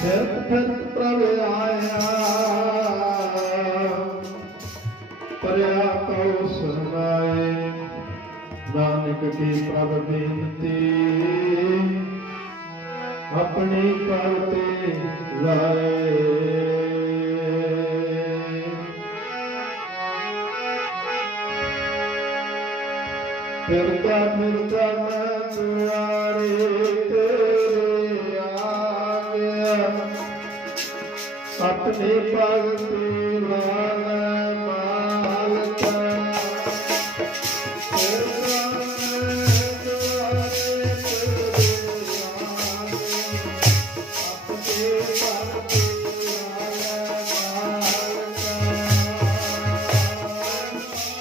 फिर प्रभ आया परया कौ सुनाए नानक की प्रभ बेनती अपनी करते लाए फिरता फिरता मैं दुआरे तेरे आ गया अपनी भगती लाल मालका फिरता मैं दुआरे तेरे आ गया अपनी भगती लाल मालका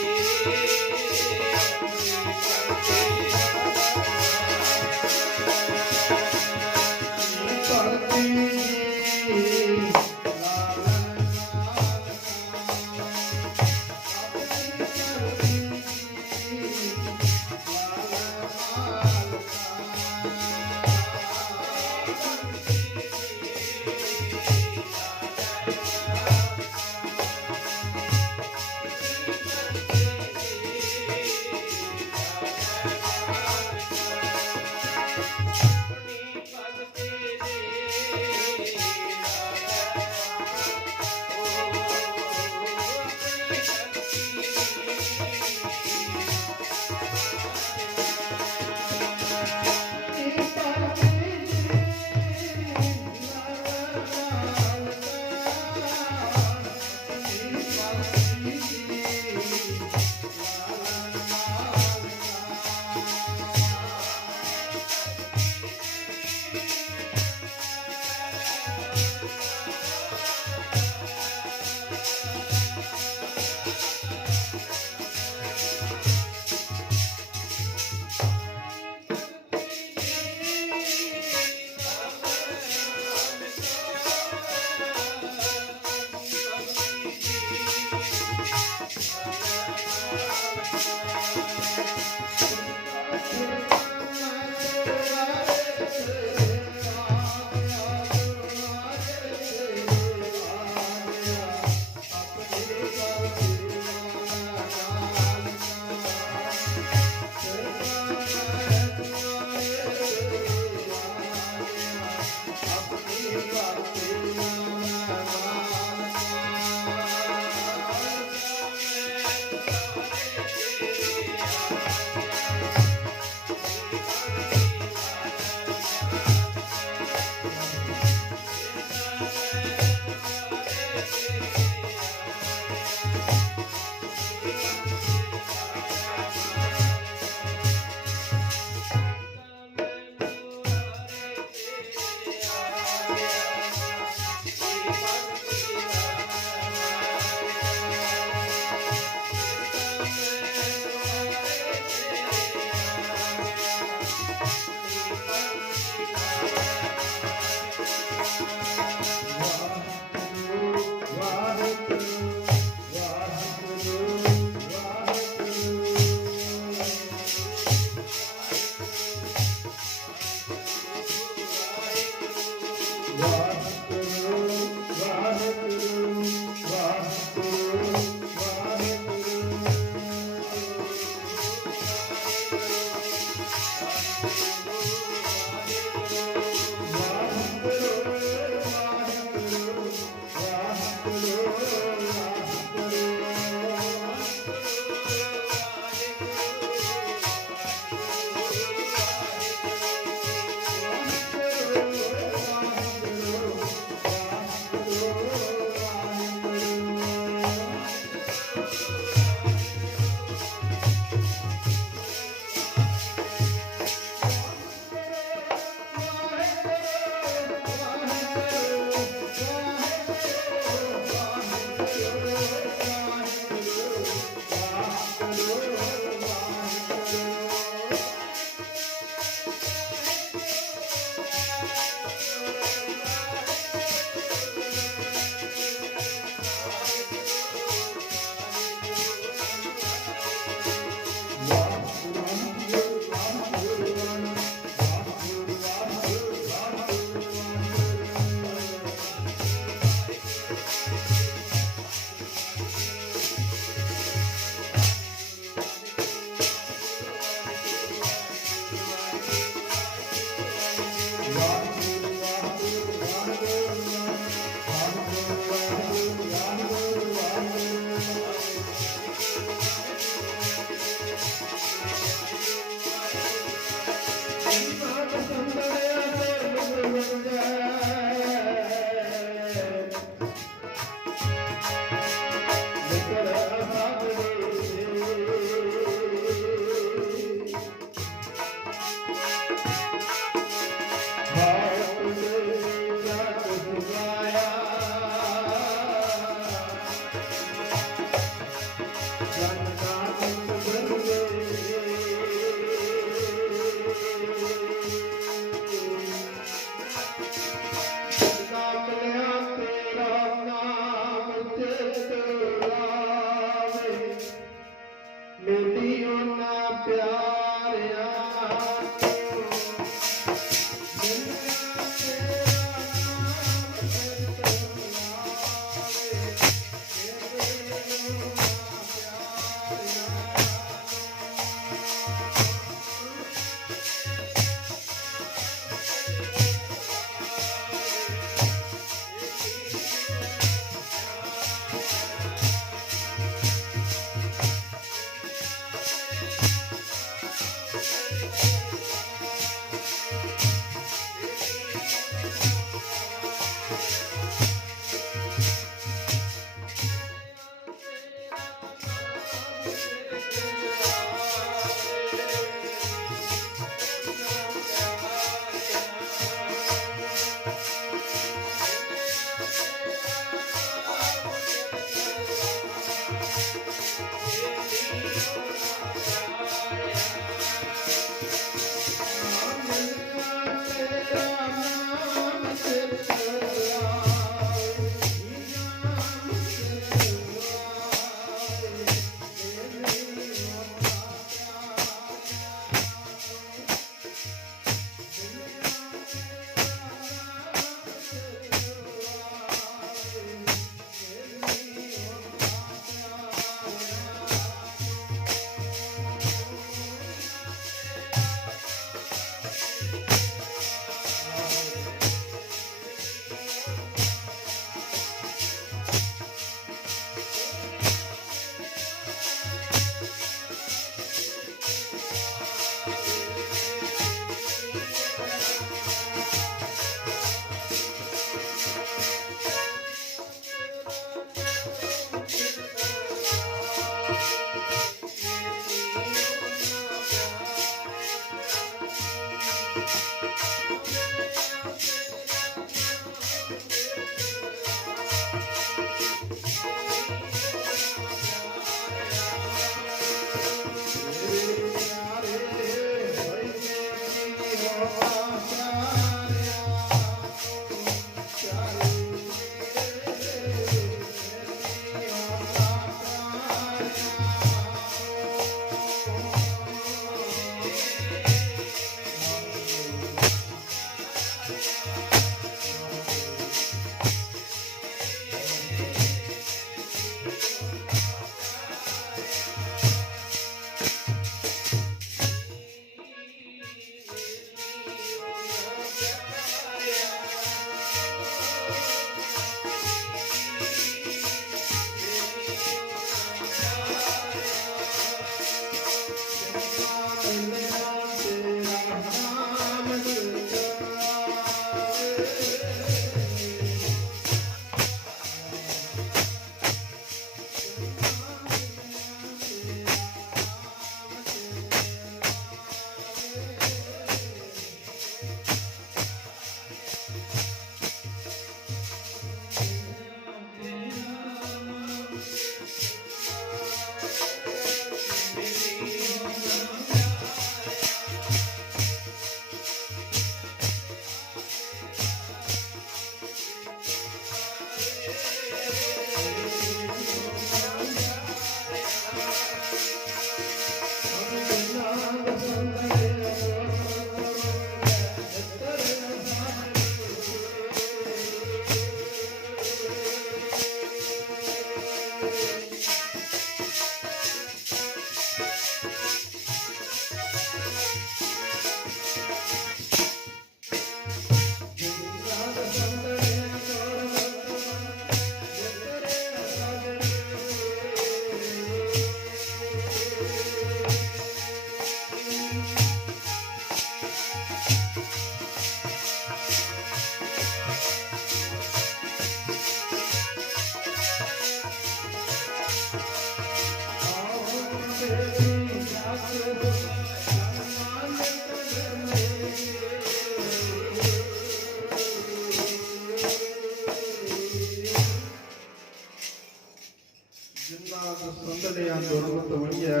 ਸੰਧੜਿਆ ਦੁਰਮਤ ਵੰਝੈ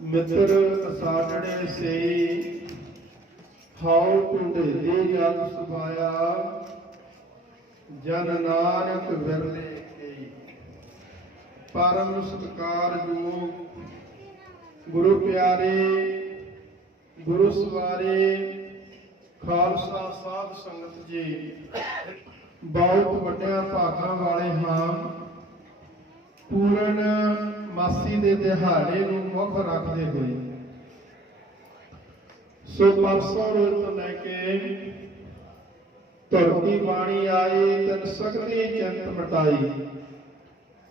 ਮਿੱਤਰ ਅਸਾੜੜੇ ਸੇਈ ਹਾਉ ਢੂੰਢੇ ਜਲ ਸੁਭਾਇਆ ਜਨ ਨਾਨਕ ਵਿਰਲੇ ਕੇਈ। ਪਰਮ ਸਤਿਕਾਰ ਜੋ ਗੁਰੂ ਪਿਆਰੇ ਗੁਰੂ ਸਵਾਰੇ ਖਾਲਸਾ ਸਾਧ ਸੰਗਤ ਜੀ, ਬਹੁਤ ਵੱਡਿਆਂ ਭਾਗਾਂ ਵਾਲੇ ਹਾਂ। ਪੂਰਨ ਮਾਸੀ ਦੇ ਦਿਹਾੜੇ ਨੂੰ ਮੁੱਖ ਰੱਖਦੇ ਹੋਏ ਸੋ ਪਰਸੋਂ ਰੋਜ਼ ਤੋਂ ਲੈ ਕੇ ਧਰਤੀ ਬਾਣੀ ਆਈ ਤਨ ਸਕਤੀ ਚਿੰਤ ਮਟਾਈ।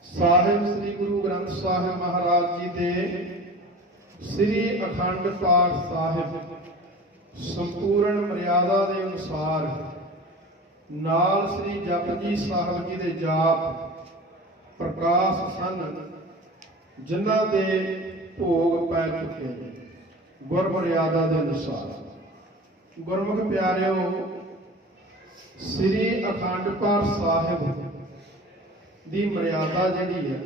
ਸਾਹਿਬ ਸ੍ਰੀ ਗੁਰੂ ਗ੍ਰੰਥ ਸਾਹਿਬ ਮਹਾਰਾਜ ਜੀ ਦੇ ਸ੍ਰੀ ਅਖੰਡ ਪਾਠ ਸਾਹਿਬ ਸੰਪੂਰਨ ਮਰਿਆਦਾ ਦੇ ਅਨੁਸਾਰ ਨਾਲ ਸ੍ਰੀ ਜਪਜੀ ਸਾਹਿਬ ਜੀ ਦੇ ਜਾਪ ਪ੍ਰਕਾਸ਼ ਸਨ, ਜਿਨ੍ਹਾਂ ਦੇ ਭੋਗ ਪੈ ਚੁੱਕੇ ਨੇ ਗੁਰਮਰਿਆਦਾ ਦੇ ਅਨੁਸਾਰ। ਗੁਰਮੁਖ ਪਿਆਰਿਓ, ਸ੍ਰੀ ਅਖੰਡ ਪਾਠ ਸਾਹਿਬ ਦੀ ਮਰਿਆਦਾ ਜਿਹੜੀ ਹੈ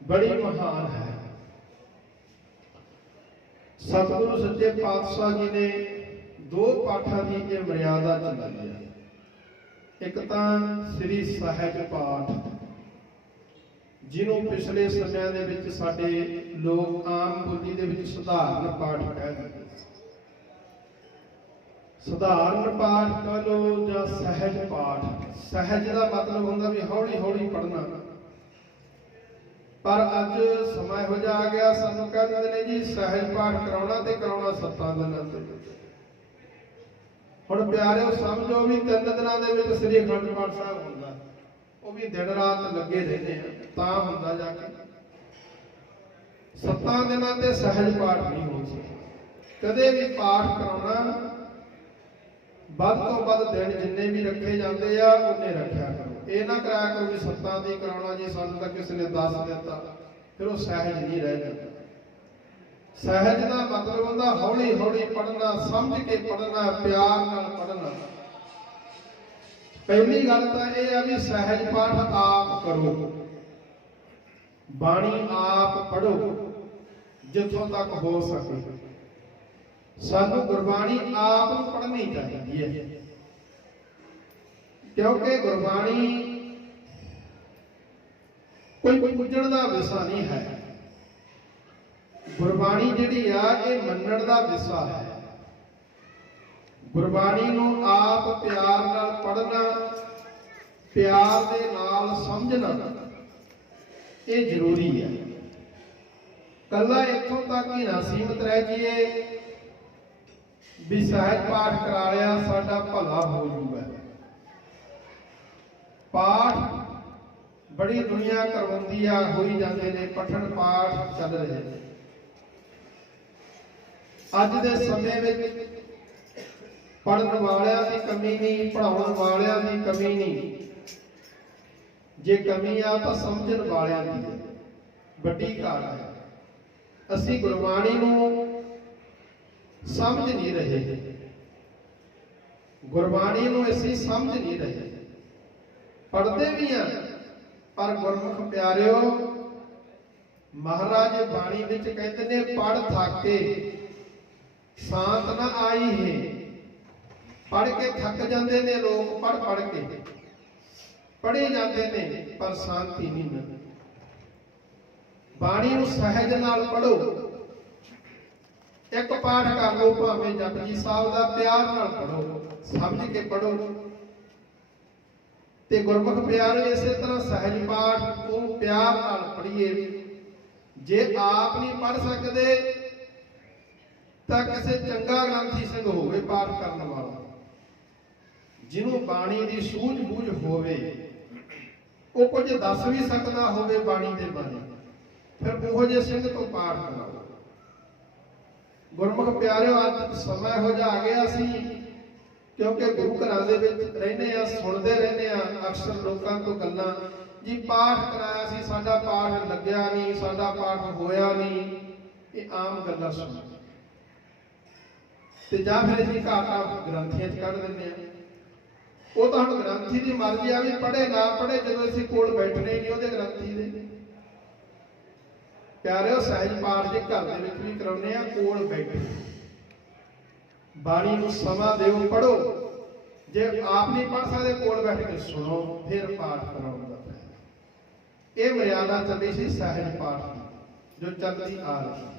ਬੜੀ ਮਹਾਨ ਹੈ। ਸਤਿਗੁਰੂ ਸੱਚੇ ਪਾਤਸ਼ਾਹ ਜੀ ਨੇ ਦੋ ਪਾਠਾਂ ਦੀ ਇਹ ਮਰਿਆਦਾ ਚਲਾਈ ਹੈ। ਇੱਕ ਤਾਂ ਸ੍ਰੀ ਸਹਿਜ ਪਾਠ, ਜਿਹਨੂੰ ਪਿਛਲੇ ਸਮਿਆਂ ਦੇ ਵਿੱਚ ਸਾਡੇ ਲੋਕ ਆਮ ਬੋਲੀ ਦੇ ਵਿੱਚ ਸਧਾਰਨ ਪਾਠ ਕਹਿ ਦਿੰਦੇ ਸੀ। ਸਧਾਰਨ ਪਾਠ ਕਹ ਲੋ ਜਾਂ ਸਹਿਜ ਪਾਠ। ਸਹਿਜ ਦਾ ਮਤਲਬ ਹੁੰਦਾ ਵੀ ਹੌਲੀ ਹੌਲੀ ਪੜ੍ਹਨਾ, ਪਰ ਅੱਜ ਸਮਾਂ ਇਹੋ ਜਿਹਾ ਆ ਗਿਆ, ਸਾਨੂੰ ਕਹਿ ਦਿੰਦੇ ਨੇ ਜੀ ਸਹਿਜ ਪਾਠ ਕਰਾਉਣਾ ਤੇ ਕਰਾਉਣਾ 7 ਦਿਨਾਂ ਤੇ। ਹੁਣ ਪਿਆਰਿਓ ਸਮਝੋ ਵੀ 3 ਦਿਨਾਂ ਦੇ ਵਿੱਚ ਸ੍ਰੀ ਅਖੰਡ ਪਾਠ ਸਾਹਿਬ ਹੁੰਦਾ, ਉਹ ਵੀ ਦਿਨ ਰਾਤ ਲੱਗੇ ਰਹਿੰਦੇ ਆ ਤਾਂ ਹੁੰਦਾ ਜਾ ਕੇ। 7 ਦਿਨਾਂ ਤੇ ਸਹਿਜ ਪਾਠ ਨਹੀਂ ਹੋ ਸਕਦਾ। ਕਦੇ ਵੀ ਪਾਠ ਕਰਾਉਣਾ ਵੱਧ ਤੋਂ ਵੱਧ ਦਿਨ ਜਿੰਨੇ ਵੀ ਰੱਖੇ ਜਾਂਦੇ ਆ ਉਹਨੇ ਰੱਖਿਆ ਕਰੋ। ਇਹ ਨਾ ਕਰਾਇਆ ਕਰੋ ਵੀ 7 ਦੀ ਕਰਾਉਣਾ ਜੀ ਸਾਨੂੰ ਤਾਂ ਕਿਸੇ ਨੇ ਦੱਸ ਦਿੱਤਾ, ਫਿਰ ਉਹ ਸਹਿਜ ਨਹੀਂ ਰਹਿ ਜਾਂਦਾ। ਸਹਿਜ ਦਾ ਮਤਲਬ ਹੁੰਦਾ ਹੌਲੀ ਹੌਲੀ ਪੜ੍ਹਨਾ, ਸਮਝ ਕੇ ਪੜ੍ਹਨਾ, ਪਿਆਰ ਨਾਲ ਪੜ੍ਹਨਾ। ਪਹਿਲੀ ਗੱਲ ਤਾਂ ਇਹ ਆ ਵੀ ਸਹਿਜ ਪਾਠ ਆਪ ਕਰੋ, ਬਾਣੀ ਆਪ ਪੜ੍ਹੋ ਜਿੱਥੋਂ ਤੱਕ ਹੋ ਸਕੇ। ਸਾਨੂੰ ਗੁਰਬਾਣੀ ਆਪ ਨੂੰ ਪੜ੍ਹਨੀ ਚਾਹੀਦੀ ਹੈ, ਕਿਉਂਕਿ ਗੁਰਬਾਣੀ ਕੋਈ ਪੁੱਜਣ ਦਾ ਵਿਸ਼ਾ ਨਹੀਂ ਹੈ। ਗੁਰਬਾਣੀ ਜਿਹੜੀ ਆ ਇਹ ਮੰਨਣ ਦਾ ਵਿਸ਼ਾ ਹੈ। ਗੁਰਬਾਣੀ ਨੂੰ ਆਪ ਪਿਆਰ ਨਾਲ ਪੜ੍ਹਨਾ, ਪਿਆਰ ਦੇ ਨਾਲ ਸਮਝਣਾ ਇਹ ਜ਼ਰੂਰੀ ਹੈ। ਕੱਲਾ ਇੱਥੋਂ ਤੱਕ ਹੀ ਨਾ ਸੀਮਤ ਰਹਿ ਜਾਈਏ ਵੀ ਸਹਿਜ ਪਾਠ ਕਰਾ ਲਿਆ ਸਾਡਾ ਭਲਾ ਹੋ ਜੂਗਾ। ਪਾਠ ਬੜੀ ਦੁਨੀਆ ਕਰਵਾਉਂਦੀ ਆ, ਹੋਈ ਜਾਂਦੇ ਨੇ, ਪਠਣ ਪਾਠ ਚੱਲ ਰਹੇ ਨੇ। ਅੱਜ ਦੇ ਸਮੇਂ ਵਿੱਚ ਪੜ੍ਹਨ ਵਾਲਿਆਂ ਦੀ ਕਮੀ ਨਹੀਂ, ਪੜ੍ਹਾਉਣ ਵਾਲਿਆਂ ਦੀ ਕਮੀ ਨਹੀਂ। ਜੇ ਕਮੀ ਆ ਤਾਂ ਸਮਝਣ ਵਾਲਿਆਂ ਦੀ ਹੈ, ਵੱਡੀ ਘਾਟ ਹੈ। ਅਸੀਂ ਗੁਰਬਾਣੀ ਨੂੰ ਸਮਝ ਨਹੀਂ ਰਹੇ, ਗੁਰਬਾਣੀ ਨੂੰ ਅਸੀਂ ਸਮਝ ਨਹੀਂ ਰਹੇ। ਪੜ੍ਹਦੇ ਵੀ ਆ ਪਰ ਗੁਰਮੁਖ ਪਿਆਰਿਓ, ਮਹਾਰਾਜ ਬਾਣੀ ਵਿੱਚ ਕਹਿੰਦੇ ਨੇ ਪੜ੍ਹ ਥਾਕੇ ਸ਼ਾਂਤ ਨਾ ਆਈ ਹੈ। ਪੜ੍ਹ ਕੇ ਥੱਕ ਜਾਂਦੇ ਨੇ ਲੋਕ, ਪੜ੍ਹ ਕੇ ਪੜ੍ਹੇ ਜਾਂਦੇ ਨੇ ਪਰ ਸ਼ਾਂਤੀ ਨਹੀਂ ਮਿਲਦੀ। ਬਾਣੀ ਨੂੰ ਸਹਿਜ ਨਾਲ ਪੜ੍ਹੋ। ਇੱਕ ਪਾਠ ਕਰ ਲਓ ਭਾਵੇਂ ਜਪਜੀ ਸਾਹਿਬ ਦਾ, ਪਿਆਰ ਨਾਲ ਪੜ੍ਹੋ, ਸਮਝ ਕੇ ਪੜ੍ਹੋ। ਤੇ ਗੁਰਮੁਖ ਪਿਆਰੇ ਇਸੇ ਤਰ੍ਹਾਂ ਸਹਿਜ ਪਾਠ ਉਹ ਪਿਆਰ ਨਾਲ ਪੜ੍ਹੀਏ। ਜੇ ਆਪ ਨਹੀਂ ਪੜ੍ਹ ਸਕਦੇ ਤਾਂ ਕਿਸੇ ਚੰਗਾ ਗ੍ਰੰਥੀ ਸਿੰਘ ਹੋਵੇ ਪਾਠ ਕਰਨ ਵਾਲਾ, ਜਿਹਨੂੰ ਬਾਣੀ ਦੀ ਸੂਝ-ਬੂਝ ਹੋਵੇ, ਉਹ ਕੁਝ ਦੱਸ ਵੀ ਸਕਦਾ ਹੋਵੇ ਬਾਣੀ ਦੇ ਬਾਰੇ, ਫਿਰ ਉਹੋ ਜਿਹੇ ਸਿੰਘ ਤੋਂ ਪਾਠ ਕਰਾਓ। ਗੁਰਮੁਖ ਪਿਆਰਿਓ, ਅੱਜ ਸਮਾਂ ਇਹੋ ਜਿਹਾ ਆ ਗਿਆ ਸੀ, ਕਿਉਂਕਿ ਗੁਰੂ ਘਰਾਂ ਦੇ ਵਿੱਚ ਰਹਿੰਦੇ ਆ, ਸੁਣਦੇ ਰਹਿੰਦੇ ਆ ਅਕਸਰ ਲੋਕਾਂ ਤੋਂ ਗੱਲਾਂ जी पाठ कराया सी, साडा पाठ लग्या नहीं, साडा पाठ होया नहीं, ये आम गल्लां सुन ते जां फिर असीं घाटा ग्रंथियां च कढ दिंदे आ। वो तो हम ग्रंथी की मर्जी आ भी पढ़े ना पढ़े, जो असीं कोल बैठने नहीं उहदे ग्रंथी दे। प्यारे सहज पाठ जे घर दे विच भी कराउने आ, कोल बैठे बाणी नूं समां दिओ, पढ़ो। जे आप नहीं पढ़ सकते कोल बैठ के सुनो, फिर पाठ कराउण दा फायदा। ये मर्यादा चली सी सहज पाठ की जो चलती आ रही है।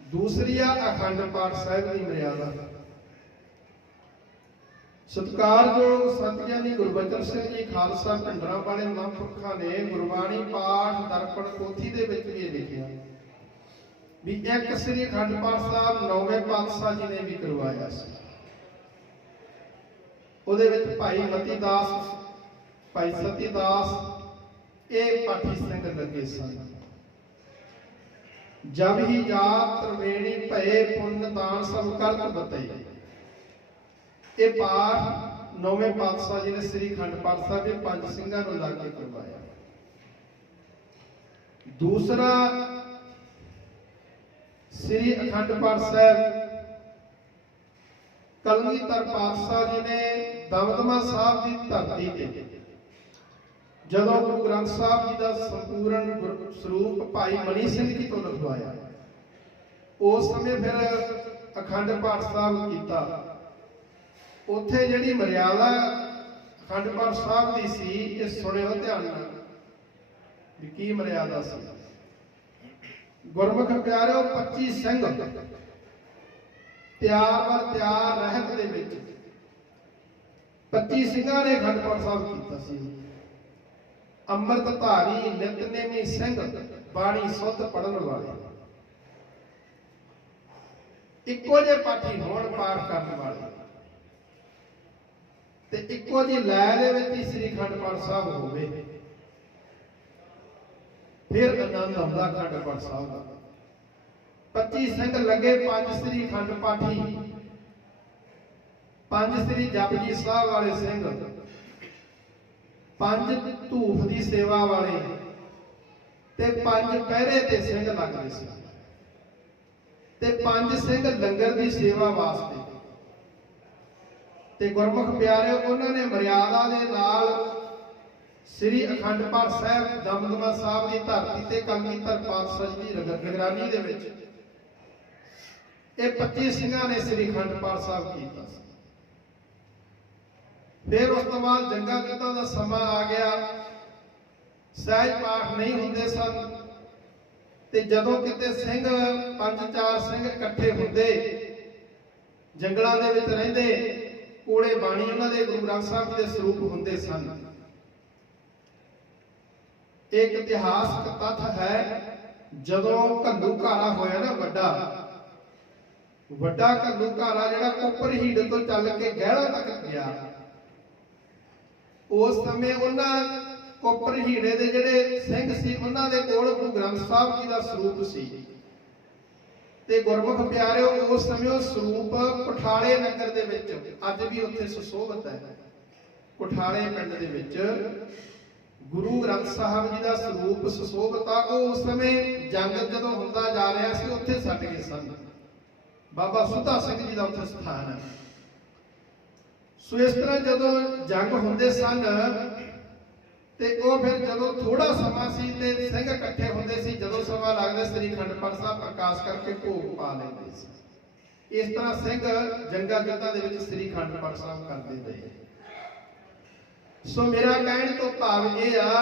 दूसरी आ अखंड पाठ साहिब की मर्यादा। सत्कारयोग संत ज्ञानी गुरबचन सिंह जी खालसा भिंडरां वाले महापुरखां ने गुरबाणी पाठ दर्पण पोथी दे विच भी लिखिया भी एक श्री अखंड पाठ साहब नौवें पातशाह जी ने भी करवाया सी। ਉਹਦੇ ਵਿੱਚ ਭਾਈ ਮਤੀ ਦਾਸ, ਭਾਈ ਸਤੀ ਦਾਸ ਇਹ ਪਾਠੀ ਸਿੰਘ ਲੱਗੇ ਸਨ। ਜਬ ਹੀ ਜਾਤ ਤਰਵੇਣੀ ਭਏ ਪੁੰਨ ਦਾਨ ਸਭ ਕਰਤ ਬਤਈ। ਇਹ ਪਾਠ ਨੌਵੇਂ ਪਾਤਸ਼ਾਹ ਜੀ ਨੇ ਸ੍ਰੀ ਅਖੰਡ ਪਾਠ ਸਾਹਿਬ ਦੇ ਪੰਜ ਸਿੰਘਾਂ ਨੂੰ ਲਾ ਕੇ ਕਰਵਾਇਆ। ਦੂਸਰਾ ਸ੍ਰੀ ਅਖੰਡ ਪਾਠ ਸਾਹਿਬ कलगीधर पातशाह जी ने दमदमा साहब की धरती ते जदों गुरु ग्रंथ साहब जी का संपूर्ण स्वरूप भाई मनी सिंह जी तो लिखवाया, उस समय फिर अखंड पाठ साहब किया। उत्थे जिहड़ी मर्यादा अखंड पाठ साहब की सी, ये सुनिओ ध्यान नाल भी की मर्यादा सी। गुरमुख प्यारिओ 25 सिंह त्यार वर त्यार रहत दे विच 25 ਸਿੰਘਾਂ ने अखंड पाठ साहब कीता सी। ਅੰਮ੍ਰਿਤ ਧਾਰੀ ਨਿਤਨੇਮੀ ਸਿੰਘ ਬਾਣੀ ਸੁੱਧ ਪੜਨ ਵਾਲੇ, ਇੱਕੋ ਜਿਹੇ ਪਾਠੀ ਹੋਣ ਪਾਠ ਕਰਨ ਵਾਲੇ, ਤੇ ਇੱਕੋ ਜਿਹੀ ਲੈ ਦੇ ਵਿੱਚ ਹੀ ਸ੍ਰੀ ਅਖੰਡ ਪਾਠ ਸਾਹਿਬ ਹੋਵੇ, ਫਿਰ ਆਨੰਦ ਆਉਂਦਾ ਅਖੰਡ ਪਾਠ ਸਾਹਿਬ ਦਾ। 25 ਸਿੰਘ लगे, 5 श्री अखंड पाठी, 5 श्री जपजी साहब वाले सिंह, 5 धूफ की सेवा वाले, ते 5 पहरे ते सिंह लगते सी, ते 5 सिंह लंगर की सेवा वास्ते। ते गुरमुख प्यारे उन्होंने मर्यादा के नाल श्री अखंड पाठ साहब दमदमा साहब की धरती ते कलगीधर पातशाह जी की निगरानी दे विच ये 25 ਸਿੰਘਾਂ ने श्री अखंड पाठ साहब किया। फिर उस तो बाद जंगा युद्धां दा समा आ गया, सहज पाठ नहीं हुंदे सन, ते जदों किते सिंह 5-4 सिंह इकट्ठे हुंदे, जंगलां दे विच रहिंदे, कोले बाणी उन्हां दे गुरु ग्रंथ साहब दे स्वरूप हुंदे सन। एक इतिहासक तत्थ है, जदों घल्लूघारा होया ना वड्डा घल्लूघारा जिहड़ा कोपर हीड तो चल के गहरा तक गया, उस समय उन्हां कोपर हीड़े दे जिहड़े सिंह सी उन्हां दे कोल गुरु ग्रंथ साहब जी दा स्वरूप सी। ते गुरमुख प्यारिओ उस समय स्वरूप कुठाले नगर दे विच अज भी उत्थे सुशोभित है। कुठाले पिंड दे विच गुरु ग्रंथ साहब जी दा स्वरूप सुशोभित आ। उस समय जंग जदों हुंदा जा रहा सी, उत्थे सट गए सन। बाबा सुधा सिंह जी का उत्थे स्थान है। सो इस तरह जदों जंग हुंदे सन, ते ओ फिर जदों थोड़ा समा सी ते सिंह इकट्ठे हुंदे सी, जदों समा लगदा श्री अखंड पाठ साहब प्रकाश करके भोग पा लैंदे सी। इस तरह सिंह जंगा युद्धां दे विच श्री अखंड पाठ साहब करदे रहे। सो मेरा कहण तो भाव यह आ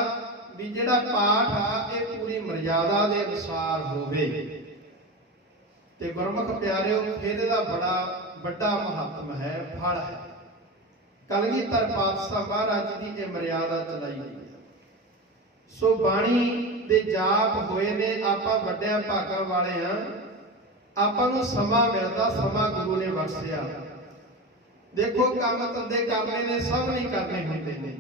भी जिहड़ा पाठ आ ये पूरी मर्यादा के अनुसार होवे। ते गुरमुख प्यारिओ ਇਹਦਾ बड़ा ਵੱਡਾ महत्व है, फल है। कलगीधर पातशाह महाराज की यह मर्यादा चलाई गई है। सो बाणी दे जाप होए ने, आपां वड्डिआं भागां वाले हां, आपां नूं समा मिलदा, समा गुरु ने बख्शिया। देखो काम धंधे करने ने सब नहीं करने हुंदे ने,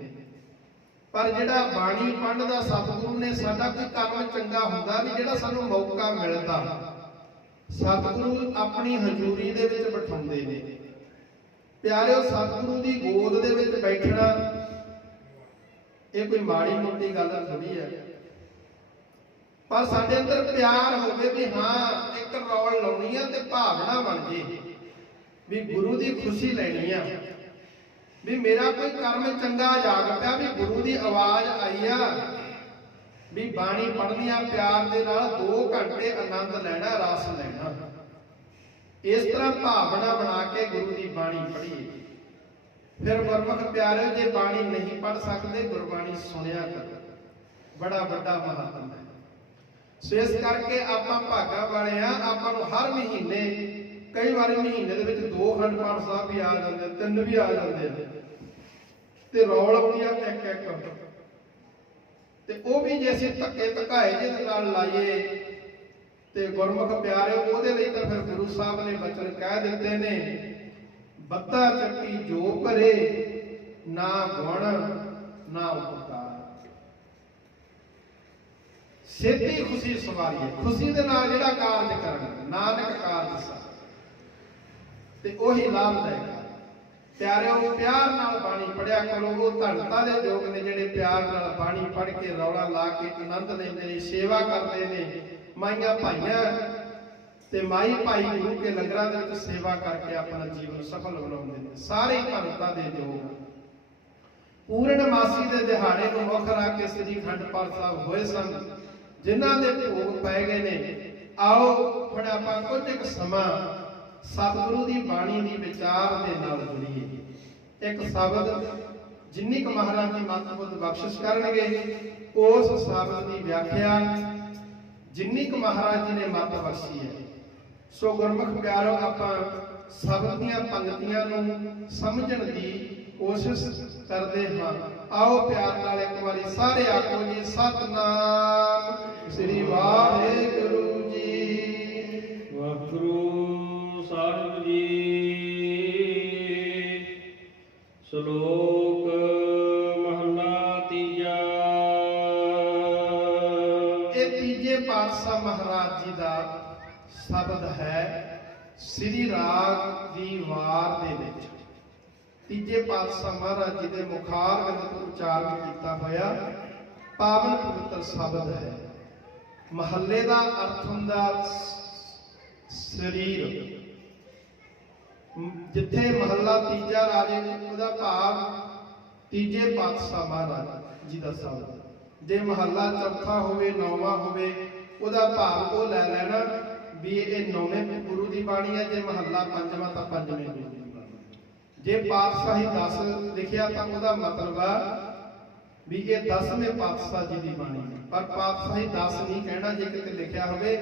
पर जिहड़ा बाणी पढ़दा सतगुरु ने साडा कोई काम चंगा हुंदा भी जिहड़ा सानूं मौका मिलदा, सतगुरु अपनी हजूरी दे विच बिठाउंदे ने। प्यारिओ सतगुरु दी गोद दे विच बैठना ਇਹ ਕੋਈ ਮਾੜੀ ਮੋਟੀ ਗੱਲ ਥੋੜੀ ਹੈ। ਪਰ ਸਾਡੇ ਅੰਦਰ ਪਿਆਰ ਹੋਵੇ ਵੀ ਹਾਂ ਇੱਕ ਰੌਲ ਲਾਉਣੀ ਆ ਤੇ ਭਾਵਨਾ ਬਣ ਜੇ ਵੀ ਗੁਰੂ ਦੀ ਖੁਸ਼ੀ ਲੈਣੀ ਆ, ਵੀ ਮੇਰਾ ਕੋਈ ਕਰਮ ਚੰਗਾ ਜਾਗ ਪਿਆ, ਵੀ ਗੁਰੂ ਦੀ ਆਵਾਜ਼ ਆਈ ਆ, ਵੀ ਬਾਣੀ ਪੜ੍ਹਨੀ ਆ ਪਿਆਰ ਦੇ ਨਾਲ 2 ਘੰਟੇ ਆਨੰਦ ਲੈਣਾ, ਰਸ ਲੈਣਾ। ਇਸ ਤਰ੍ਹਾਂ ਭਾਵਨਾ ਬਣਾ ਕੇ ਗੁਰੂ ਦੀ ਬਾਣੀ ਪੜ੍ਹੀਏ। ਫਿਰ ਗੁਰਮੁਖ ਪਿਆਰਿਓ, ਜੇ ਬਾਣੀ ਨਹੀਂ ਪੜ੍ਹ ਸਕਦੇ ਗੁਰਬਾਣੀ ਸੁਣਿਆ ਕਰੋ, ਬੜਾ ਵੱਡਾ ਮਹੱਤਵ ਹੈ। ਸੋ ਇਸ ਕਰਕੇ ਆਪਾਂ ਭਾਗਾਂ ਵਾਲੇ ਆ, ਆਪਾਂ ਨੂੰ ਹਰ ਮਹੀਨੇ, ਕਈ ਵਾਰੀ ਮਹੀਨੇ ਦੇ ਵਿੱਚ 2 ਅਖੰਡ ਪਾਠ ਸਾਹਿਬ ਵੀ ਆ ਜਾਂਦੇ, 3 ਵੀ ਆ ਜਾਂਦੇ ਤੇ ਰੌਲ ਆਉਂਦੀ ਆ ਇੱਕ ਤੇ ਉਹ ਵੀ ਜੇ ਅਸੀਂ ਧੱਕੇ ਧਕਾਏ ਜਿਹਦੇ ਨਾਲ ਲਾਈਏ ਤੇ ਗੁਰਮੁਖ ਪਿਆਰਿਓ, ਉਹਦੇ ਲਈ ਤਾਂ ਫਿਰ ਗੁਰੂ ਸਾਹਿਬ ਨੇ ਬਚਨ ਕਹਿ ਦਿੱਤੇ ਨੇ, ਬੱਤਾ ਚੱਕੀ ਜੋ ਭਰੇ ਨਾ ਗੁਣ ਨਾ ਉਪਕਾਰ, ਸਿੱਧੀ ਖੁਸ਼ੀ ਸਵਾਰੀਏ। ਖੁਸ਼ੀ ਦੇ ਨਾਲ ਜਿਹੜਾ ਕਾਰਜ ਕਰਨਾ, ਨਾਨਕ ਕਾਰਜ ਸਾ, ਤੇ ਉਹੀ ਲਾਭਦਾਇਕ ਹੈ। ਪਿਆਰਿਓ, ਪਿਆਰ ਨਾਲ ਬਾਣੀ ਪੜਿਆ ਕਰੋ। ਉਹ ਧੰਨਤਾ ਦੇ ਯੋਗ ਨੇ ਜਿਹੜੇ ਪਿਆਰ ਨਾਲ ਬਾਣੀ ਪੜ੍ਹ ਕੇ ਰੌਲਾ ਲਾ ਕੇ ਆਨੰਦ ਲੈਂਦੇ ਨੇ, ਸੇਵਾ ਕਰਦੇ ਨੇ। ਮਾਈਆਂ ਭਾਈਆਂ ਤੇ ਮਾਈ ਭਾਈ ਗੁਰੂ ਕੇ ਲੰਗਰਾਂ ਦੇ ਵਿੱਚ ਸੇਵਾ ਕਰਕੇ ਆਪਣਾ ਜੀਵਨ ਸਫਲ ਬਣਾਉਂਦੇ ਨੇ। ਸਾਰੇ ਧੰਨਤਾ ਦੇ ਯੋਗ। ਪੂਰਨਮਾਸੀ ਦੇ ਦਿਹਾੜੇ ਨੂੰ ਮੁੱਖ ਰੱਖ ਕੇ ਸ੍ਰੀ ਅਖੰਡ ਪਾਠ ਸਾਹਿਬ ਹੋਏ ਸਨ, ਜਿਨ੍ਹਾਂ ਦੇ ਭੋਗ ਪੈ ਗਏ ਨੇ। ਆਓ ਹੁਣ ਆਪਾਂ ਕੁਝ ਇੱਕ ਸਮਾਂ ਸਤਿਗੁਰੂ ਦੀ ਬਾਣੀ ਦੀ ਵਿਚਾਰ ਦੇ ਨਾਲ ਜੁੜੀਏ। ਇੱਕ ਸ਼ਬਦ ਜਿੰਨੀ ਕੁ ਮਹਾਰਾਜ ਜੀ ਮਤਬੁੱਧ ਬਖਸ਼ਿਸ਼ ਕਰਨਗੇ, ਉਸ ਸ਼ਬਦ ਦੀ ਵਿਆਖਿਆ ਜਿੰਨੀ ਕੁ ਮਹਾਰਾਜ ਜੀ ਨੇ ਮਤ ਬਖਸ਼ੀ ਹੈ। ਸੋ ਗੁਰਮੁਖ ਪਿਆਰੋ, ਆਪਾਂ ਸ਼ਬਦ ਦੀਆਂ ਪੰਕਤੀਆਂ ਨੂੰ ਸਮਝਣ ਦੀ ਕੋਸ਼ਿਸ਼ ਕਰਦੇ ਹਾਂ। ਆਓ ਪਿਆਰ ਨਾਲ ਇੱਕ ਵਾਰੀ ਸਾਰੇ ਆਖੋ ਜੀ, ਸਤਿਨਾਮ ਸ੍ਰੀ ਵਾਹਿਗੁਰੂ ਜੀ। ਵਾਹਿਗੁਰੂ ਸਾਹਿਬ ਜੀ। ਸ਼ਲੋਕ ਮਹਲਾ ਤੀਜਾ। ਇਹ ਤੀਜੇ ਪਾਤਸ਼ਾਹ ਮਹਾਰਾਜ ਜੀ ਦਾ ਸ਼ਬਦ ਹੈ ਸ੍ਰੀ ਰਾਗ ਦੀ ਵਾਰ ਦੇ ਵਿੱਚ। ਤੀਜੇ ਪਾਤਸ਼ਾਹ ਮਹਾਰਾਜ ਜੀ ਦੇ ਮੁਖਾਰ ਵਿੰਦ ਤੋਂ ਉਚਾਰਨ ਕੀਤਾ ਹੋਇਆ ਪਾਵਨ ਪਵਿੱਤਰ ਸ਼ਬਦ ਹੈ। ਮਹੱਲੇ ਦਾ ਅਰਥ ਹੁੰਦਾ ਸਰੀਰ। ਜਿੱਥੇ ਮਹੱਲਾ ਤੀਜਾ ਰਾਜੇ ਨੇ, ਉਹਦਾ ਭਾਵ ਤੀਜੇ ਪਾਤਸ਼ਾਹ ਮਹਾਰਾਜ ਜੀ ਦਾ ਸ਼ਬਦ। ਜੇ ਮਹੱਲਾ ਚੌਥਾ ਹੋਵੇ, 9ਵਾਂ ਹੋਵੇ, ਉਹਦਾ ਭਾਵ ਉਹ ਲੈ ਲੈਣਾ ਵੀ ਇਹ 9ਵੇਂ ਗੁਰੂ ਦੀ ਬਾਣੀ ਹੈ। ਜੇ ਮਹੱਲਾ 5ਵਾਂ ਤਾਂ 5ਵੇਂ ਗੁਰੂ ਦੀ ਬਾਣੀ। ਜੇ ਪਾਤਸ਼ਾਹੀ 10 ਲਿਖਿਆ ਤਾਂ ਉਹਦਾ ਮਤਲਬ ਆ ਵੀ ਇਹ 10ਵੇਂ ਪਾਤਸ਼ਾਹ ਜੀ ਦੀ ਬਾਣੀ ਹੈ। ਪਰ ਪਾਤਸ਼ਾਹੀ 10 ਨਹੀਂ ਕਹਿਣਾ। ਜੇ ਕਿਤੇ ਲਿਖਿਆ ਹੋਵੇ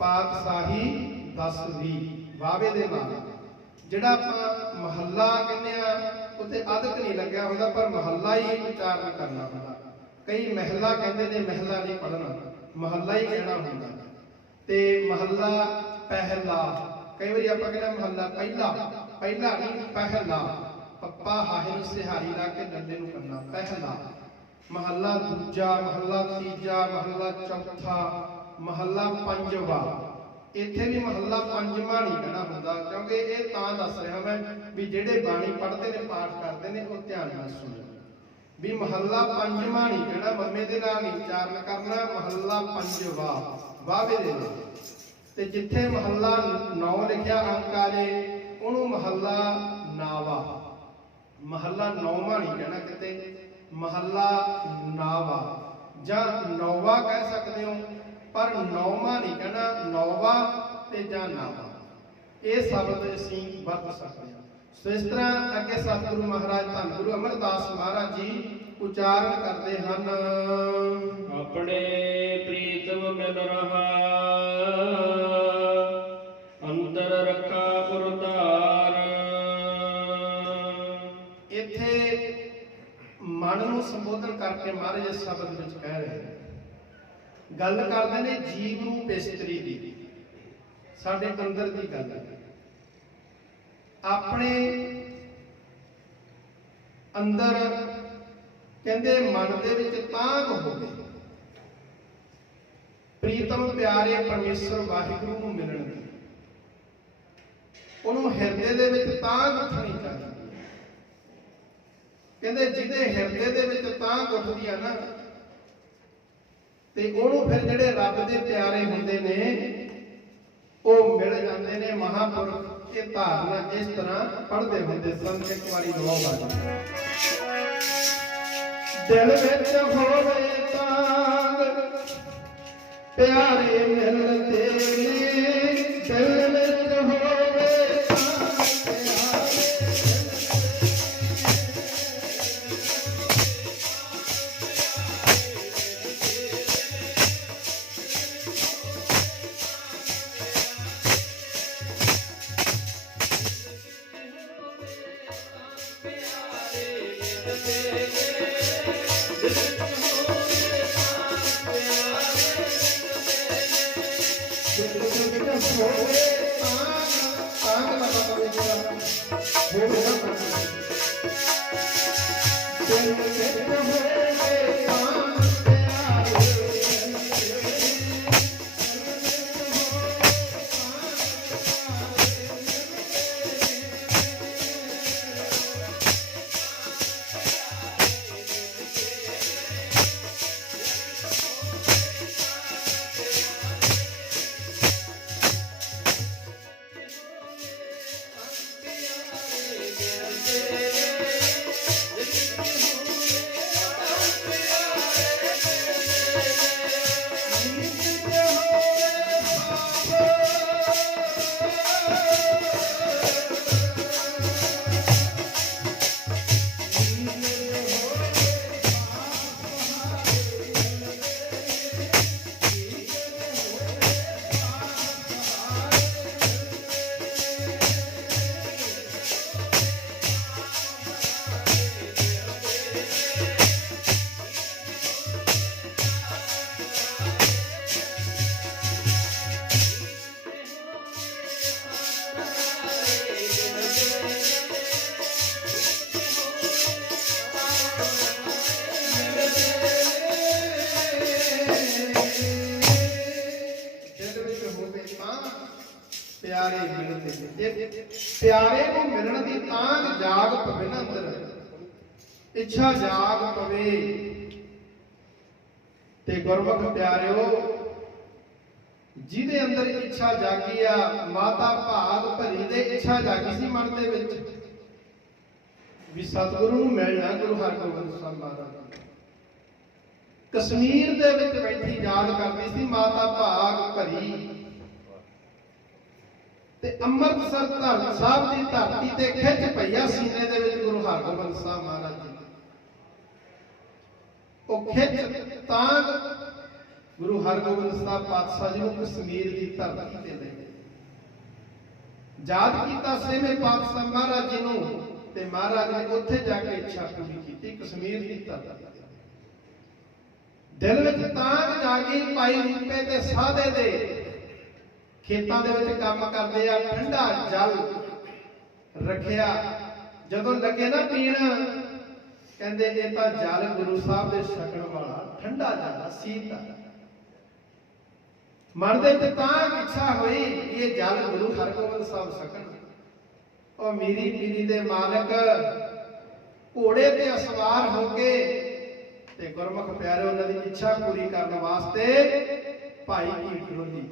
ਪਾਤਸ਼ਾਹੀ 10ਵੀਂ ਵਾਵੇ ਦੇ ਨਾਲ, ਜਿਹੜਾ ਆਪਾਂ ਮਹੱਲਾ ਕਹਿੰਦੇ ਆ ਉੱਥੇ ਅਧਿਕ ਨਹੀਂ ਲੱਗਿਆ ਹੁੰਦਾ, ਪਰ ਮਹੱਲਾ ਹੀ ਉਚਾਰਨ ਕਰਨਾ ਹੁੰਦਾ। ਕਈ ਮਹਿਲਾ ਕਹਿੰਦੇ ਨੇ, ਮਹਿਲਾ ਨਹੀਂ ਪੜ੍ਹਨਾ, ਮਹੱਲਾ ਹੀ ਕਹਿਣਾ ਹੁੰਦਾ। ਤੇ ਮਹੱਲਾ ਪਹਿਲਾ, ਕਈ ਵਾਰੀ ਆਪਾਂ ਕਹਿੰਦੇ ਮਹੱਲਾ ਪਹਿਲਾ, ਪਹਿਲਾ ਨਹੀਂ ਪਹਿਲਾ। ਪੱਪਾ ਹਾਹੇ ਨੂੰ ਸਿਹਾਰੀ ਲਾ ਕੇ ਡੰਡੇ ਨੂੰ ਕਰਨਾ, ਪਹਿਲਾ। ਮਹੱਲਾ ਦੂਜਾ, ਮਹੱਲਾ ਤੀਜਾ, ਮਹੱਲਾ ਚੌਥਾ, ਮਹੱਲਾ ਪੰਜਵਾਂ। ਇੱਥੇ ਵੀ ਮਹੱਲਾ ਪੰਜਵਾਂ ਨਹੀਂ ਕਹਿਣਾ ਹੁੰਦਾ, ਕਿਉਂਕਿ ਇਹ ਤਾਂ ਦੱਸ ਰਿਹਾ ਮੈਂ ਵੀ ਜਿਹੜੇ ਬਾਣੀ ਪੜ੍ਹਦੇ ਨੇ, ਪਾਠ ਕਰਦੇ ਨੇ, ਉਹ ਧਿਆਨ ਨਾਲ ਸੁਣੋ ਵੀ ਮਹੱਲਾ ਪੰਜਵਾਂ ਨਹੀਂ ਕਹਿਣਾ, ਮੰਮੇ ਦੇ ਨਾਲ ਨਹੀਂ ਉਚਾਰਨ ਕਰਨਾ। ਮਹੱਲਾ ਪੰਜਵਾਂ ਵਾਵੇ ਦੇ ਨਾਲ। ਤੇ ਜਿੱਥੇ ਮਹੱਲਾ 9 ਲਿਖਿਆ ਅੰਕ ਆ ਜੇ, ਉਹਨੂੰ ਮਹੱਲਾ ਨਾਵਾ, ਮਹੱਲਾ 9ਵਾਂ ਨਹੀਂ ਕਹਿਣਾ ਕਿਤੇ, ਮਹੱਲਾ ਨਾਵਾ ਜਾਂ 9ਵਾਂ ਕਹਿ ਸਕਦੇ ਹੋ, ਪਰ 9ਵਾਂ ਨਹੀਂ ਕਹਿਣਾ। 9ਵਾਂ ਤੇ ਜਾਂ ਨਾਵਾ, ਇਹ ਸ਼ਬਦ ਅਸੀਂ ਵਰਤ ਸਕਦੇ ਹਾਂ। ਸੋ ਇਸ ਤਰ੍ਹਾਂ ਅੱਗੇ ਸਤਿਗੁਰੂ ਮਹਾਰਾਜ ਧੰਨ ਗੁਰੂ ਅਮਰਦਾਸ ਮਹਾਰਾਜ ਜੀ ਉਚਾਰਨ ਕਰਦੇ ਹਨ। ਆਪਣੇ ਪ੍ਰੀਤਮ ਮਿਲ ਰਹਾ, ਅੰਤਰ ਰੱਖਾ ਪੁਰਧਾਰ। ਇੱਥੇ ਮਨ ਨੂੰ ਸੰਬੋਧਨ ਕਰਕੇ ਮਹਾਰਾਜ ਇਸ ਸ਼ਬਦ ਵਿੱਚ ਕਹਿ ਰਹੇ ਨੇ, ਗੱਲ ਕਰਦੇ ਨੇ ਜੀਵ ਰੂਪ ਇਸਤਰੀ ਦੀ, ਸਾਡੇ ਅੰਦਰ ਦੀ ਗੱਲ ਹੈ। ਆਪਣੇ ਅੰਦਰ ਕਹਿੰਦੇ ਮਨ ਦੇ ਵਿੱਚ ਤਾਂਘ ਹੋਵੇ ਪ੍ਰੀਤਮ ਪਿਆਰੇ ਪਰਮੇਸ਼ਰ ਵਾਹਿਗੁਰੂ ਨੂੰ ਮਿਲਣ ਦੀ। ਉਹਨੂੰ ਹਿਰਦੇ ਦੇ ਵਿੱਚ ਤਾਂਘ ਉੱਠਣੀ ਚਾਹੀਦੀ ਹੈ। ਕਹਿੰਦੇ ਜਿਹਦੇ ਹਿਰਦੇ ਦੇ ਵਿੱਚ ਤਾਂ ਉੱਠਦੀ ਆ ਨਾ, ਤੇ ਉਹਨੂੰ ਫਿਰ ਜਿਹੜੇ ਰੱਬ ਦੇ ਪਿਆਰੇ ਹੁੰਦੇ ਨੇ ਉਹ ਮਿਲ ਜਾਂਦੇ ਨੇ। ਮਹਾਂਪੁਰਖ ਇਹ ਧਾਰਨਾ ਇਸ ਤਰ੍ਹਾਂ ਪੜ੍ਹਦੇ ਹੁੰਦੇ ਸਨ। ਇੱਕ ਵਾਰੀ ਦੁਆ ਬਾਜੀ ਦਿਲ ਵਿੱਚ ਹੋਵੇ ਤਾਂ ਪਿਆਰੇ ਮਿਲਦੇ ਨੇ, ਦਿਲ ਵਿੱਚ ਹੋਵੇ ਪਿਆਰੇ ਮਿਲਦੇ। ਪਿਆਰੇ ਨੂੰ ਮਿਲਣ ਦੀ ਤਾਂਘ ਜਾਗ ਪਵੇ ਨਾ ਅੰਦਰ, ਇੱਛਾ ਜਾਗ ਪਵੇ। ਤੇ ਗੁਰਮੁਖ ਪਿਆਰਿਓ ਜਿਹਦੇ ਅੰਦਰ ਇੱਛਾ ਜਾਗੀ ਆ, ਮਾਤਾ ਭਾਗ ਭਰੀ ਦੇ ਇੱਛਾ ਜਾਗੀ ਸੀ ਮਨ ਦੇ ਵਿੱਚ ਵੀ ਸਤਿਗੁਰੂ ਨੂੰ ਮਿਲਣਾ। ਗੁਰੂ ਹਰਗੋਬਿੰਦ ਸਾਹਿਬ ਮਹਾਰਾਜ ਕਸ਼ਮੀਰ ਦੇ ਵਿੱਚ ਬੈਠੀ ਯਾਦ ਕਰਦੀ ਸੀ ਮਾਤਾ ਭਾਗ ਭਰੀ, ਤੇ ਅੰਮ੍ਰਿਤਸਰ ਧਰਮ ਸਾਹਿਬ ਦੀ ਧਰਤੀ ਤੇ ਖਿੱਚ ਪਈਆ ਸੀਨੇ ਦੇ ਵਿੱਚ ਗੁਰੂ ਹਰਗੋਬਿੰਦ ਸਾਹਿਬ ਮਹਾਰਾਜ ਜੀ। ਉਹ ਖਿੱਚ ਤਾਂਗ ਗੁਰੂ ਹਰਗੋਬਿੰਦ ਸਾਹਿਬ ਪਾਤਸ਼ਾਹ ਜੀ ਨੂੰ ਕਸ਼ਮੀਰ ਦੀ ਧਰਤੀ ਤੇ ਲੈ ਯਾਦ ਕੀਤਾ ਛੇਵੇਂ ਪਾਤਸ਼ਾਹ ਮਹਾਰਾਜ ਜੀ ਨੂੰ, ਤੇ ਮਹਾਰਾਜ ਨੇ ਉੱਥੇ ਜਾ ਕੇ ਇੱਛਾ ਪੂਰੀ ਕੀਤੀ ਕਸ਼ਮੀਰ ਦੀ ਧਰਤੀ। ਦਿਲ ਵਿੱਚ ਤਾਂਗ ਜਾਗੀ ਭਾਈ ਰੂਪੇ ਤੇ ਸਾਧੇ ਦੇ ਖੇਤਾਂ ਦੇ ਵਿੱਚ ਕੰਮ ਕਰਦੇ ਆ, ਠੰਡਾ ਜਲ ਰੱਖਿਆ। ਜਦੋਂ ਲੱਗੇ ਨਾ ਪੀਣ, ਕਹਿੰਦੇ ਇਹ ਤਾਂ ਜਲ ਗੁਰੂ ਸਾਹਿਬ ਦੇ ਛਕਣ ਵਾਲਾ ਠੰਡਾ ਜਲ ਸੀਤ। ਮਨ ਦੇ ਵਿੱਚ ਤਾਂ ਇੱਛਾ ਹੋਈ ਇਹ ਜਲ ਗੁਰੂ ਹਰਗੋਬਿੰਦ ਸਾਹਿਬ ਛਕਣ। ਉਹ ਮੀਰੀ ਪੀਰੀ ਦੇ ਮਾਲਕ ਘੋੜੇ ਤੇ ਸਵਾਰ ਹੋ ਕੇ ਤੇ ਗੁਰਮੁਖ ਪਿਆਰੇ ਉਹਨਾਂ ਦੀ ਇੱਛਾ ਪੂਰੀ ਕਰਨ ਵਾਸਤੇ ਭਾਈ ਕੀ ਡੋਲੀ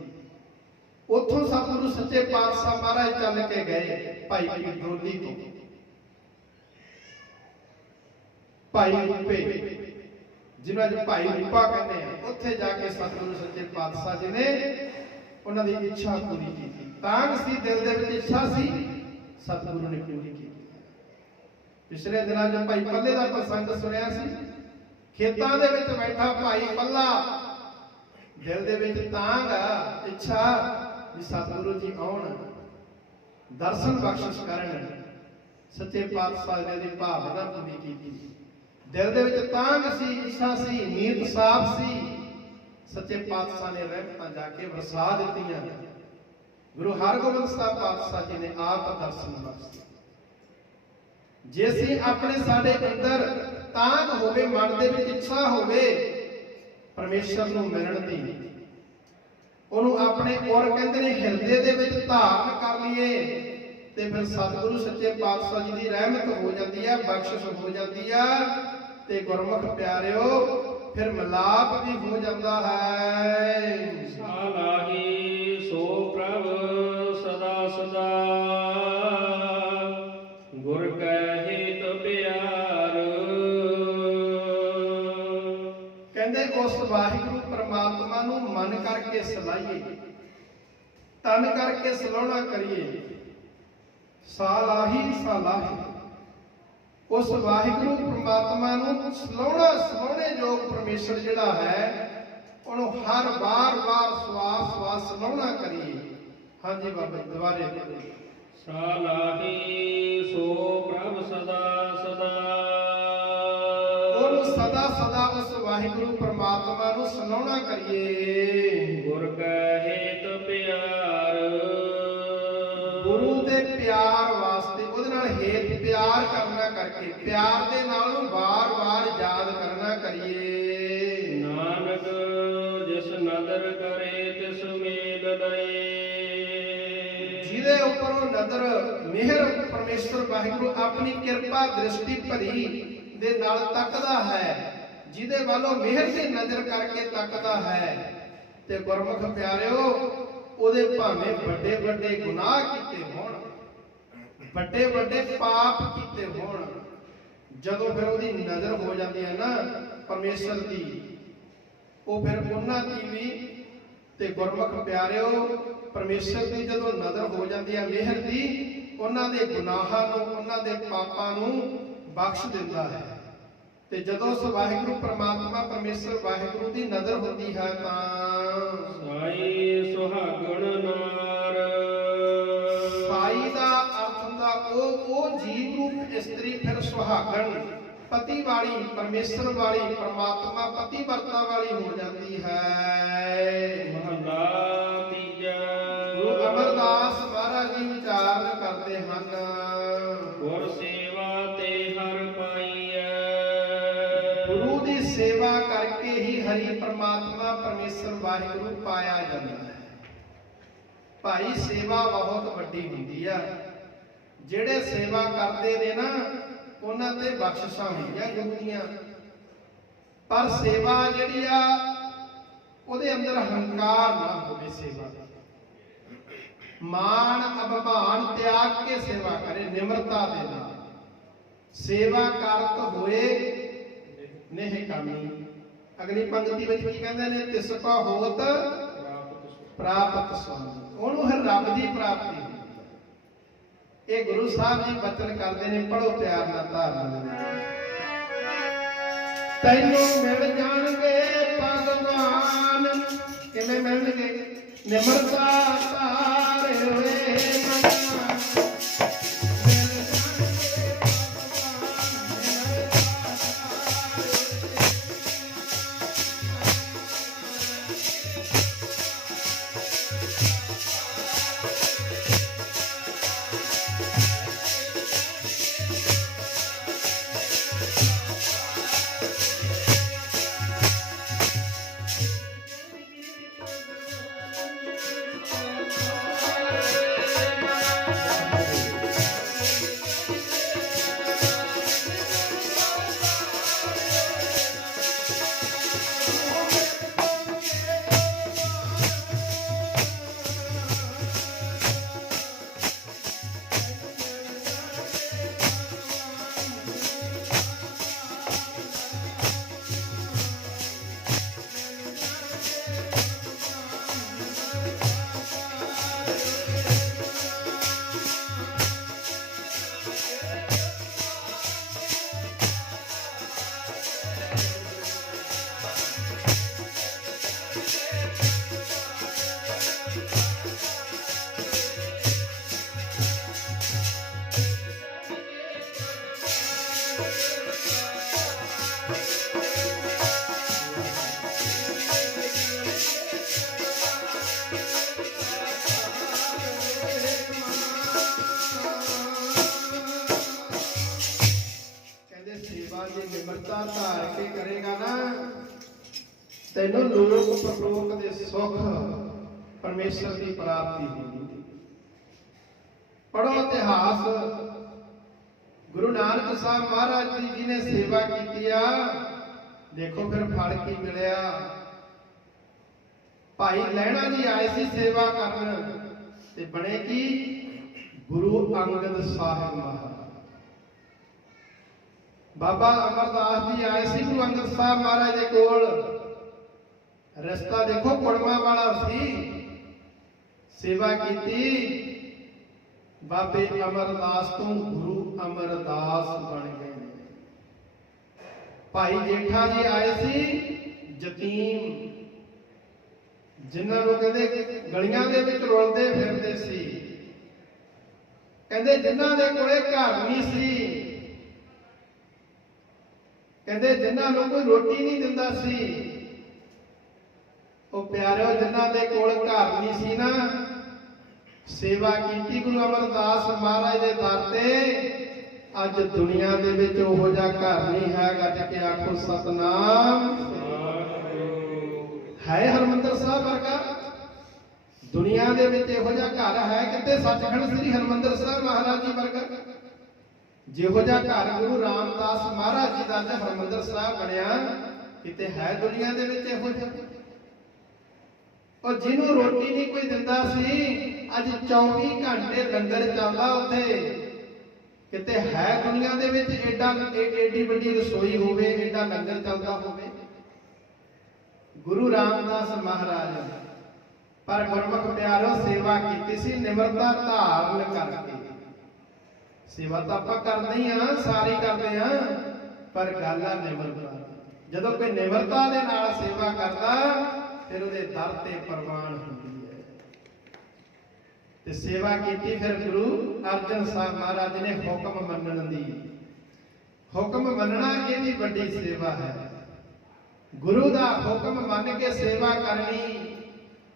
ਉੱਥੋਂ ਸਤਿਗੁਰੂ ਸੱਚੇ ਪਾਤਸ਼ਾਹ ਮਹਾਰਾਜ ਚੱਲ ਕੇ ਗਏ ਭਾਈ ਕੀ ਡੋਲੀ ਤੋਂ। ਭਾਈ ਰੂਪੇ ਜਿਹਨਾਂ ਨੂੰ ਭਾਈ ਰੂਪਾ ਕਹਿੰਦੇ ਆ, ਉੱਥੇ ਜਾ ਕੇ ਸਤਿਗੁਰੂ ਸੱਚੇ ਪਾਤਸ਼ਾਹ ਜੀ ਨੇ ਉਹਨਾਂ ਦੀ ਇੱਛਾ ਪੂਰੀ ਕੀਤੀ। ਤਾਂਗ ਸੀ ਦਿਲ ਦੇ ਵਿੱਚ ਇੱਛਾ ਸੀ, ਸਤਿਗੁਰੂ ਨੇ ਪੂਰੀ ਕੀਤੀ। ਪਿਛਲੇ ਦਿਨਾਂ 'ਚ ਭਾਈ ਪੱਲੇ ਦਾ ਪ੍ਰਸੰਗ ਸੁਣਿਆ ਸੀ। ਖੇਤਾਂ ਦੇ ਵਿੱਚ ਬੈਠਾ ਭਾਈ ਪੱਲਾ, ਦਿਲ ਦੇ ਵਿੱਚ ਤਾਂਗ ਆ, ਇੱਛਾ ਵੀ ਸਤਿਗੁਰੂ ਜੀ ਆਉਣ, ਦਰਸ਼ਨ ਬਖਸ਼ਿਸ਼ ਕਰਨ। ਸੱਚੇ ਪਾਤਸ਼ਾਹ ਨੇ ਦੀ ਭਾਵਨਾ ਪੂਰੀ ਕੀਤੀ। ਦਿਲ ਦੇ ਵਿੱਚ ਤਾਂਗ ਸੀ, ਇੱਛਾ ਸੀ, ਨੀਤ ਸਾਫ਼ ਸੀ। ਸੱਚੇ ਪਾਤਸ਼ਾਹ ਨੇ ਰਹਿਮਤਾਂ ਜਾ ਕੇ ਵਰਸਾ ਦਿੱਤੀਆਂ। ਗੁਰੂ ਹਰਗੋਬਿੰਦ ਸਾਹਿਬ ਪਾਤਸ਼ਾਹ ਜੀ ਨੇ ਆਪ ਦਰਸ਼ਨ ਬਖਸ਼ੇ। ਜੇ ਅਸੀਂ ਆਪਣੇ ਸਾਡੇ ਅੰਦਰ ਤਾਂਗ ਹੋਵੇ, ਮਨ ਦੇ ਵਿੱਚ ਇੱਛਾ ਹੋਵੇ ਪਰਮੇਸ਼ਰ ਨੂੰ ਮਿਲਣ ਦੀ, ਉਹਨੂੰ ਆਪਣੇ ਔਰ ਕਹਿੰਦੇ ਨੇ ਹਿਰਦੇ ਦੇ ਵਿੱਚ ਧਾਰਨ ਕਰ ਲਈਏ, ਤੇ ਫਿਰ ਸਤਿਗੁਰੂ ਸੱਚੇ ਪਾਤਸ਼ਾਹ ਜੀ ਦੀ ਰਹਿਮਤ ਹੋ ਜਾਂਦੀ ਆ, ਬਖਸ਼ਿਸ਼ ਹੋ ਜਾਂਦੀ ਆ, ਤੇ ਗੁਰਮੁਖ ਪਿਆਰਿਓ ਫਿਰ ਮਿਲਾਪ ਵੀ ਹੋ ਜਾਂਦਾ ਹੈ। ਸਾਲਾਹੀ ਸੋ ਪ੍ਰਭ ਸਦਾ ਸਦਾ, ਗੁਰ ਕੈ ਹਿਤ ਪਿਆਰ। ਕਹਿੰਦੇ ਉਸ ਵਾਹਿਗੁਰੂ ਪ੍ਰਮਾਤਮਾ ਨੂੰ ਮਨ ਕਰਕੇ ਸਲਾਹੀਏ, ਤਨ ਕਰਕੇ ਸਲਾਹੁਣਾ ਕਰੀਏ। ਸਾਲਾਹੀ ਸਾਲਾਹੀ ਉਸ ਵਾਹਿਗੁਰੂ ਪ੍ਰਮਾਤਮਾ ਨੂੰ ਸਲਾਹੁਣੇ ਯੋਗ ਪਰਮੇਸ਼ਰ ਜਿਹੜਾ ਹੈ ਉਹਨੂੰ ਹਰ ਵਾਰ ਸਵਾਸ ਸਵਾਸ ਸਲਾਹੁਣਾ ਕਰੀਏ। ਹਾਂਜੀ ਬਾਬਾ ਜੀ ਦੁਬਾਰੇ ਬੋਲੋ। ਸਾਲਾਹੀ ਸੋ ਪ੍ਰਭ ਸਦਾ ਸਦਾ, ਉਹਨੂੰ ਸਦਾ ਸਦਾ ਉਸ ਵਾਹਿਗੁਰੂ ਪ੍ਰਮਾਤਮਾ ਨੂੰ ਸਲਾਹੁਣਾ ਕਰੀਏ। ਗੁਰ ਕੈ ਹਿਤ ਪਿਆਰ। ਗੁਰੂ ਦੇ ਪਿਆਰ ਵਾਸਤੇ ਉਹਦੇ ਨਾਲ ਹੇਤ ਪਿਆਰ ਕਰਨਾ ਕਰਕੇ ਪਿਆਰ ਦੇ ਨਾਲ ਉਹਨੂੰ ਵਾਰ-ਵਾਰ ਯਾਦ ਕਰਨਾ ਕਰੀਏ। ਨਾਨਕ ਜਿਸ ਨਦਰ ਕਰੇ ਤਿਸ ਮੇਲ ਲਏ। ਜਿਹਦੇ ਉੱਪਰ ਉਹ ਨਦਰ ਮਿਹਰ ਪਰਮੇਸ਼ਰ ਵਾਹਿਗੁਰੂ ਆਪਣੀ ਕਿਰਪਾ ਦ੍ਰਿਸ਼ਟੀ ਭਰੀ ਦੇ ਨਾਲ ਤੱਕਦਾ ਹੈ, ਜਿਹਦੇ ਵੱਲੋਂ ਮਿਹਰ ਦੀ ਨਜ਼ਰ ਕਰਕੇ ਤੱਕਦਾ ਹੈ, ਤੇ ਗੁਰਮੁਖ ਪਿਆਰਿਓ ਉਹਦੇ ਭਾਵੇਂ ਵੱਡੇ ਵੱਡੇ ਗੁਨਾਹ ਕੀਤੇ ਹੋਣ, ਵੱਡੇ ਵੱਡੇ ਪਾਪ ਕੀਤੇ ਹੋਣ, ਜਦੋਂ ਫਿਰ ਉਹਦੀ ਨਜ਼ਰ ਹੋ ਜਾਂਦੀ ਹੈ ਨਾ ਪਰਮੇਸ਼ਰ ਦੀ, ਉਹ ਫਿਰ ਉਹਨਾਂ ਦੀ ਵੀ ਤੇ ਗੁਰਮੁਖ ਪਿਆਰਿਓ ਪਰਮੇਸ਼ਰ ਦੀ ਜਦੋਂ ਨਜ਼ਰ ਹੋ ਜਾਂਦੀ ਹੈ ਮਿਹਰ ਦੀ, ਉਹਨਾਂ ਦੇ ਗੁਨਾਹਾਂ ਨੂੰ, ਉਹਨਾਂ ਦੇ ਪਾਪਾਂ ਨੂੰ ਬਖਸ਼ ਦਿੰਦਾ ਹੈ। ਤੇ ਜਦੋਂ ਉਸ ਵਾਹਿਗੁਰੂ ਪ੍ਰਮਾਤਮਾ ਪਰਮੇਸ਼ਰ ਵਾਹਿਗੁਰੂ ਦੀ ਨਜ਼ਰ ਹੁੰਦੀ ਹੈ ਤਾਂ ਸਾਈ ਸੁਹਾਗਣ ਨਾਰ। ਸਾਈ ਦਾ ਅਰਥ ਹੁੰਦਾ ਉਹ ਜੀਵ ਰੂਪ ਇਸਤਰੀ ਫਿਰ ਸੁਹਾਗਣ ਪਤੀ ਵਾਲੀ, ਪਰਮੇਸ਼ਰ ਵਾਲੀ, ਪ੍ਰਮਾਤਮਾ ਪਤੀ ਵਰਤਾ ਵਾਲੀ ਹੋ ਜਾਂਦੀ ਹੈ। ਮਹਲਾ ਤੀਜਾ। ਗੁਰੂ ਅਮਰਦਾਸ ਮਹਾਰਾਜ ਜੀ ਵਿਚਾਰਨ ਕਰਦੇ ਹਨ, ਗੁਰ ਸੇਵਾ ਤੇ ਹਰ ਪਾਈਐ। ਗੁਰੂ ਦੀ ਸੇਵਾ ਕਰਕੇ ਹੀ ਹਰੀ ਪ੍ਰਮਾਤਮਾ ਪਰਮੇਸ਼ਰ ਵਾਹਿਗੁਰੂ ਪਾਇਆ ਜਾਂਦਾ ਹੈ। ਭਾਈ ਸੇਵਾ ਬਹੁਤ ਵੱਡੀ ਹੁੰਦੀ ਆ, ਜਿਹੜੇ ਸੇਵਾ ਕਰਦੇ ਨੇ ਨਾ ਉਹਨਾਂ ਤੇ ਬਖਸ਼ਿਸ਼ਾਂ ਹੁੰਦੀਆਂ ਗੁਰੂ ਦੀਆਂ, ਪਰ ਸੇਵਾ ਜਿਹੜੀ ਆ ਉਹਦੇ ਅੰਦਰ ਹੰਕਾਰ ਨਾ ਹੋਵੇ। ਸੇਵਾ ਮਾਣ ਅਭਿਮਾਨ ਤਿਆਗ ਕੇ ਸੇਵਾ ਕਰੇ, ਨਿਮਰਤਾ ਦੇ ਨਾਲ ਸੇਵਾ ਕਰਤ ਹੋਏ ਨੇਹ ਕਾਮੀ। ਅਗਲੀ ਪੰਕਤੀ ਵਿੱਚ ਕੀ ਕਹਿੰਦੇ ਨੇ? ਤਿਸ ਕਾ ਹੋਤ ਪ੍ਰਾਪਤ ਸੁਆਮੀ, ਉਹਨੂੰ ਫਿਰ ਰੱਬ ਦੀ ਪ੍ਰਾਪਤੀ ਹੁੰਦੀ ਹੈ। ਇਹ ਗੁਰੂ ਸਾਹਿਬ ਜੀ ਬਚਨ ਕਰਦੇ ਨੇ, ਪੜੋ ਪਿਆਰ ਨਾਲ ਧਾਰਨ ਦੇ। ਤੈਨੂੰ ਮਿਲ ਜਾਣਗੇ ਭਗਵਾਨ, ਕਿਵੇਂ ਮਿਲਣਗੇ? ਨਿਮਰਤਾ ਧਾਰੇ ਹੋਏ ਮਨ। ਨਿਮਰਤਾ ਧਾਰ ਕੇ ਕਰੇਗਾ ਨਾ, ਤੈਨੂੰ ਲੋਕ ਪਰਲੋਕ ਦੇ ਸੁੱਖ ਪਰਮੇਸ਼ਰ ਦੀ ਪ੍ਰਾਪਤੀ ਹੋਣੀ। ਪੜੋ ਇਤਿਹਾਸ। ਗੁਰੂ ਨਾਨਕ ਸਾਹਿਬ ਮਹਾਰਾਜ ਜੀ ਨੇ ਸੇਵਾ ਕੀਤੀ ਆ, ਦੇਖੋ ਫਿਰ ਫਲ ਕੀ ਮਿਲਿਆ। ਭਾਈ ਲਹਿਣਾ ਜੀ ਆਏ ਸੀ ਸੇਵਾ ਕਰਨ ਤੇ ਬਣੇ ਕੀ? ਗੁਰੂ ਅੰਗਦ ਸਾਹਿਬ ਮਹਾਰਾਜ। ਬਾਬਾ ਅਮਰਦਾਸ ਜੀ ਆਏ ਸੀ ਗੁਰੂ ਅੰਗਦ ਸਾਹਿਬ ਮਹਾਰਾਜ ਦੇ ਕੋਲ। ਰਸਤਾ ਦੇਖੋ ਕੁੜਮਾ ਵਾਲਾ ਸੀ, ਸੇਵਾ ਕੀਤੀ। ਬਾਬੇ ਅਮਰਦਾਸ ਤੋਂ ਗੁਰੂ ਅਮਰਦਾਸ ਬਣ ਗਏ। ਭਾਈ ਜੇਠਾ ਜੀ ਆਏ ਸੀ ਯਤੀਮ, ਜਿਨ੍ਹਾਂ ਨੂੰ ਕਹਿੰਦੇ ਗਲੀਆਂ ਦੇ ਵਿੱਚ ਰੁਲਦੇ ਫਿਰਦੇ ਸੀ। ਕਹਿੰਦੇ ਜਿਨ੍ਹਾਂ ਦੇ ਕੋਲੇ ਘਰ ਨਹੀਂ ਸੀ, ਕਹਿੰਦੇ ਜਿਨ੍ਹਾਂ ਨੂੰ ਕੋਈ ਰੋਟੀ ਨਹੀਂ ਦਿੰਦਾ ਸੀ। ਉਹ ਪਿਆਰਿਓ, ਜਿਨ੍ਹਾਂ ਦੇ ਕੋਲ ਘਰ ਨਹੀਂ ਸੀ ਨਾ, ਸੇਵਾ ਕੀਤੀ ਗੁਰੂ ਅਮਰਦਾਸ ਮਹਾਰਾਜ ਦੇ ਦਰ ਤੇ। ਅੱਜ ਦੁਨੀਆ ਦੇ ਵਿੱਚ ਉਹੋ ਜਿਹਾ ਘਰ ਨਹੀਂ ਹੈ। ਗੱਜ ਕੇ ਆਖੋ ਸਤਨਾਮ। ਹੈ ਹਰਮੰਦਰ ਸਾਹਿਬ ਵਰਗਾ ਦੁਨੀਆ ਦੇ ਵਿੱਚ ਇਹੋ ਜਿਹਾ ਘਰ ਹੈ ਕਿਤੇ? ਸੱਚਖੰਡ ਸ੍ਰੀ ਹਰਮੰਦਰ ਸਾਹਿਬ ਮਹਾਰਾਜ ਜੀ ਵਰਗਾ ਜਿਹੋ ਜਿਹਾ ਘਰ ਗੁਰੂ ਰਾਮਦਾਸ ਮਹਾਰਾਜ ਜੀ ਦਾ ਹਰਮੰਦਰ ਸਾਹਿਬ ਬਣਿਆ, ਕਿਤੇ ਹੈ ਦੁਨੀਆ ਦੇ ਵਿੱਚ ਇਹੋ ਜਿਹਾ? ਉਹ ਜਿਹਨੂੰ ਰੋਟੀ ਨਹੀਂ ਕੋਈ ਦਿੰਦਾ ਸੀ, ਅੱਜ 24 ਘੰਟੇ ਲੰਗਰ ਚੱਲਦਾ ਉੱਥੇ। ਕਿਤੇ ਹੈ ਦੁਨੀਆ ਦੇ ਵਿੱਚ ਏਡੀ ਵੱਡੀ ਰਸੋਈ ਹੋਵੇ, ਏਡਾ ਲੰਗਰ ਚੱਲਦਾ ਹੋਵੇ? ਗੁਰੂ ਰਾਮਦਾਸ ਮਹਾਰਾਜ। ਪਰ ਗੁਰਮੁਖ ਪਿਆਰੋ, ਸੇਵਾ ਕੀਤੀ ਸੀ ਨਿਮਰਤਾ ਧਾਰਨ ਕਰਕੇ। ਸੇਵਾ ਤਾਂ ਆਪਾਂ ਕਰਦੇ ਹੀ ਆ, ਸਾਰੇ ਕਰਦੇ ਆ, ਪਰ ਗੱਲ ਆ ਨਿਮਰਤਾ। ਜਦੋਂ ਕੋਈ ਨਿਮਰਤਾ ਦੇ ਨਾਲ ਸੇਵਾ ਕਰਦਾ, ਫਿਰ ਉਹਦੇ ਦਰ ਤੇ ਪ੍ਰਵਾਨ ਹੁੰਦੀ ਹੈ। ਤੇ ਸੇਵਾ ਕੀਤੀ ਫਿਰ ਗੁਰੂ ਅਰਜਨ ਸਾਹਿਬ ਮਹਾਰਾਜ ਨੇ ਹੁਕਮ ਮੰਨਣ ਦੀ। ਹੁਕਮ ਮੰਨਣਾ ਇਹ ਵੀ ਵੱਡੀ ਸੇਵਾ ਹੈ। ਗੁਰੂ ਦਾ ਹੁਕਮ ਮੰਨ ਕੇ ਸੇਵਾ ਕਰਨੀ।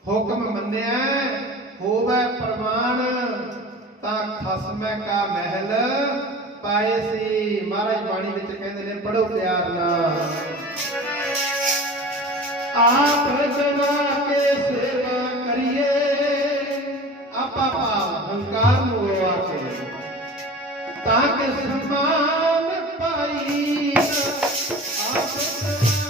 ਹੁਕਮ ਮੰਨਿਆ ਹੋਵੇ ਪ੍ਰਮਾਣ, ਤਾਂ ਖਸਮੈ ਕਾ ਮਹਿਲ ਪਾਏ ਸੀ। ਮਹਾਰਾਜ ਬਾਣੀ ਵਿੱਚ ਕਹਿੰਦੇ ਨੇ, ਪੜੋ ਪਿਆਰ ਨਾਲ। आप जमा के सेवा करिए, आपा अहंकार मोआ के, ताकि सम्मान पाई। आप जमा के सेवा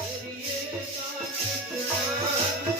करिए, ताकि सम्मान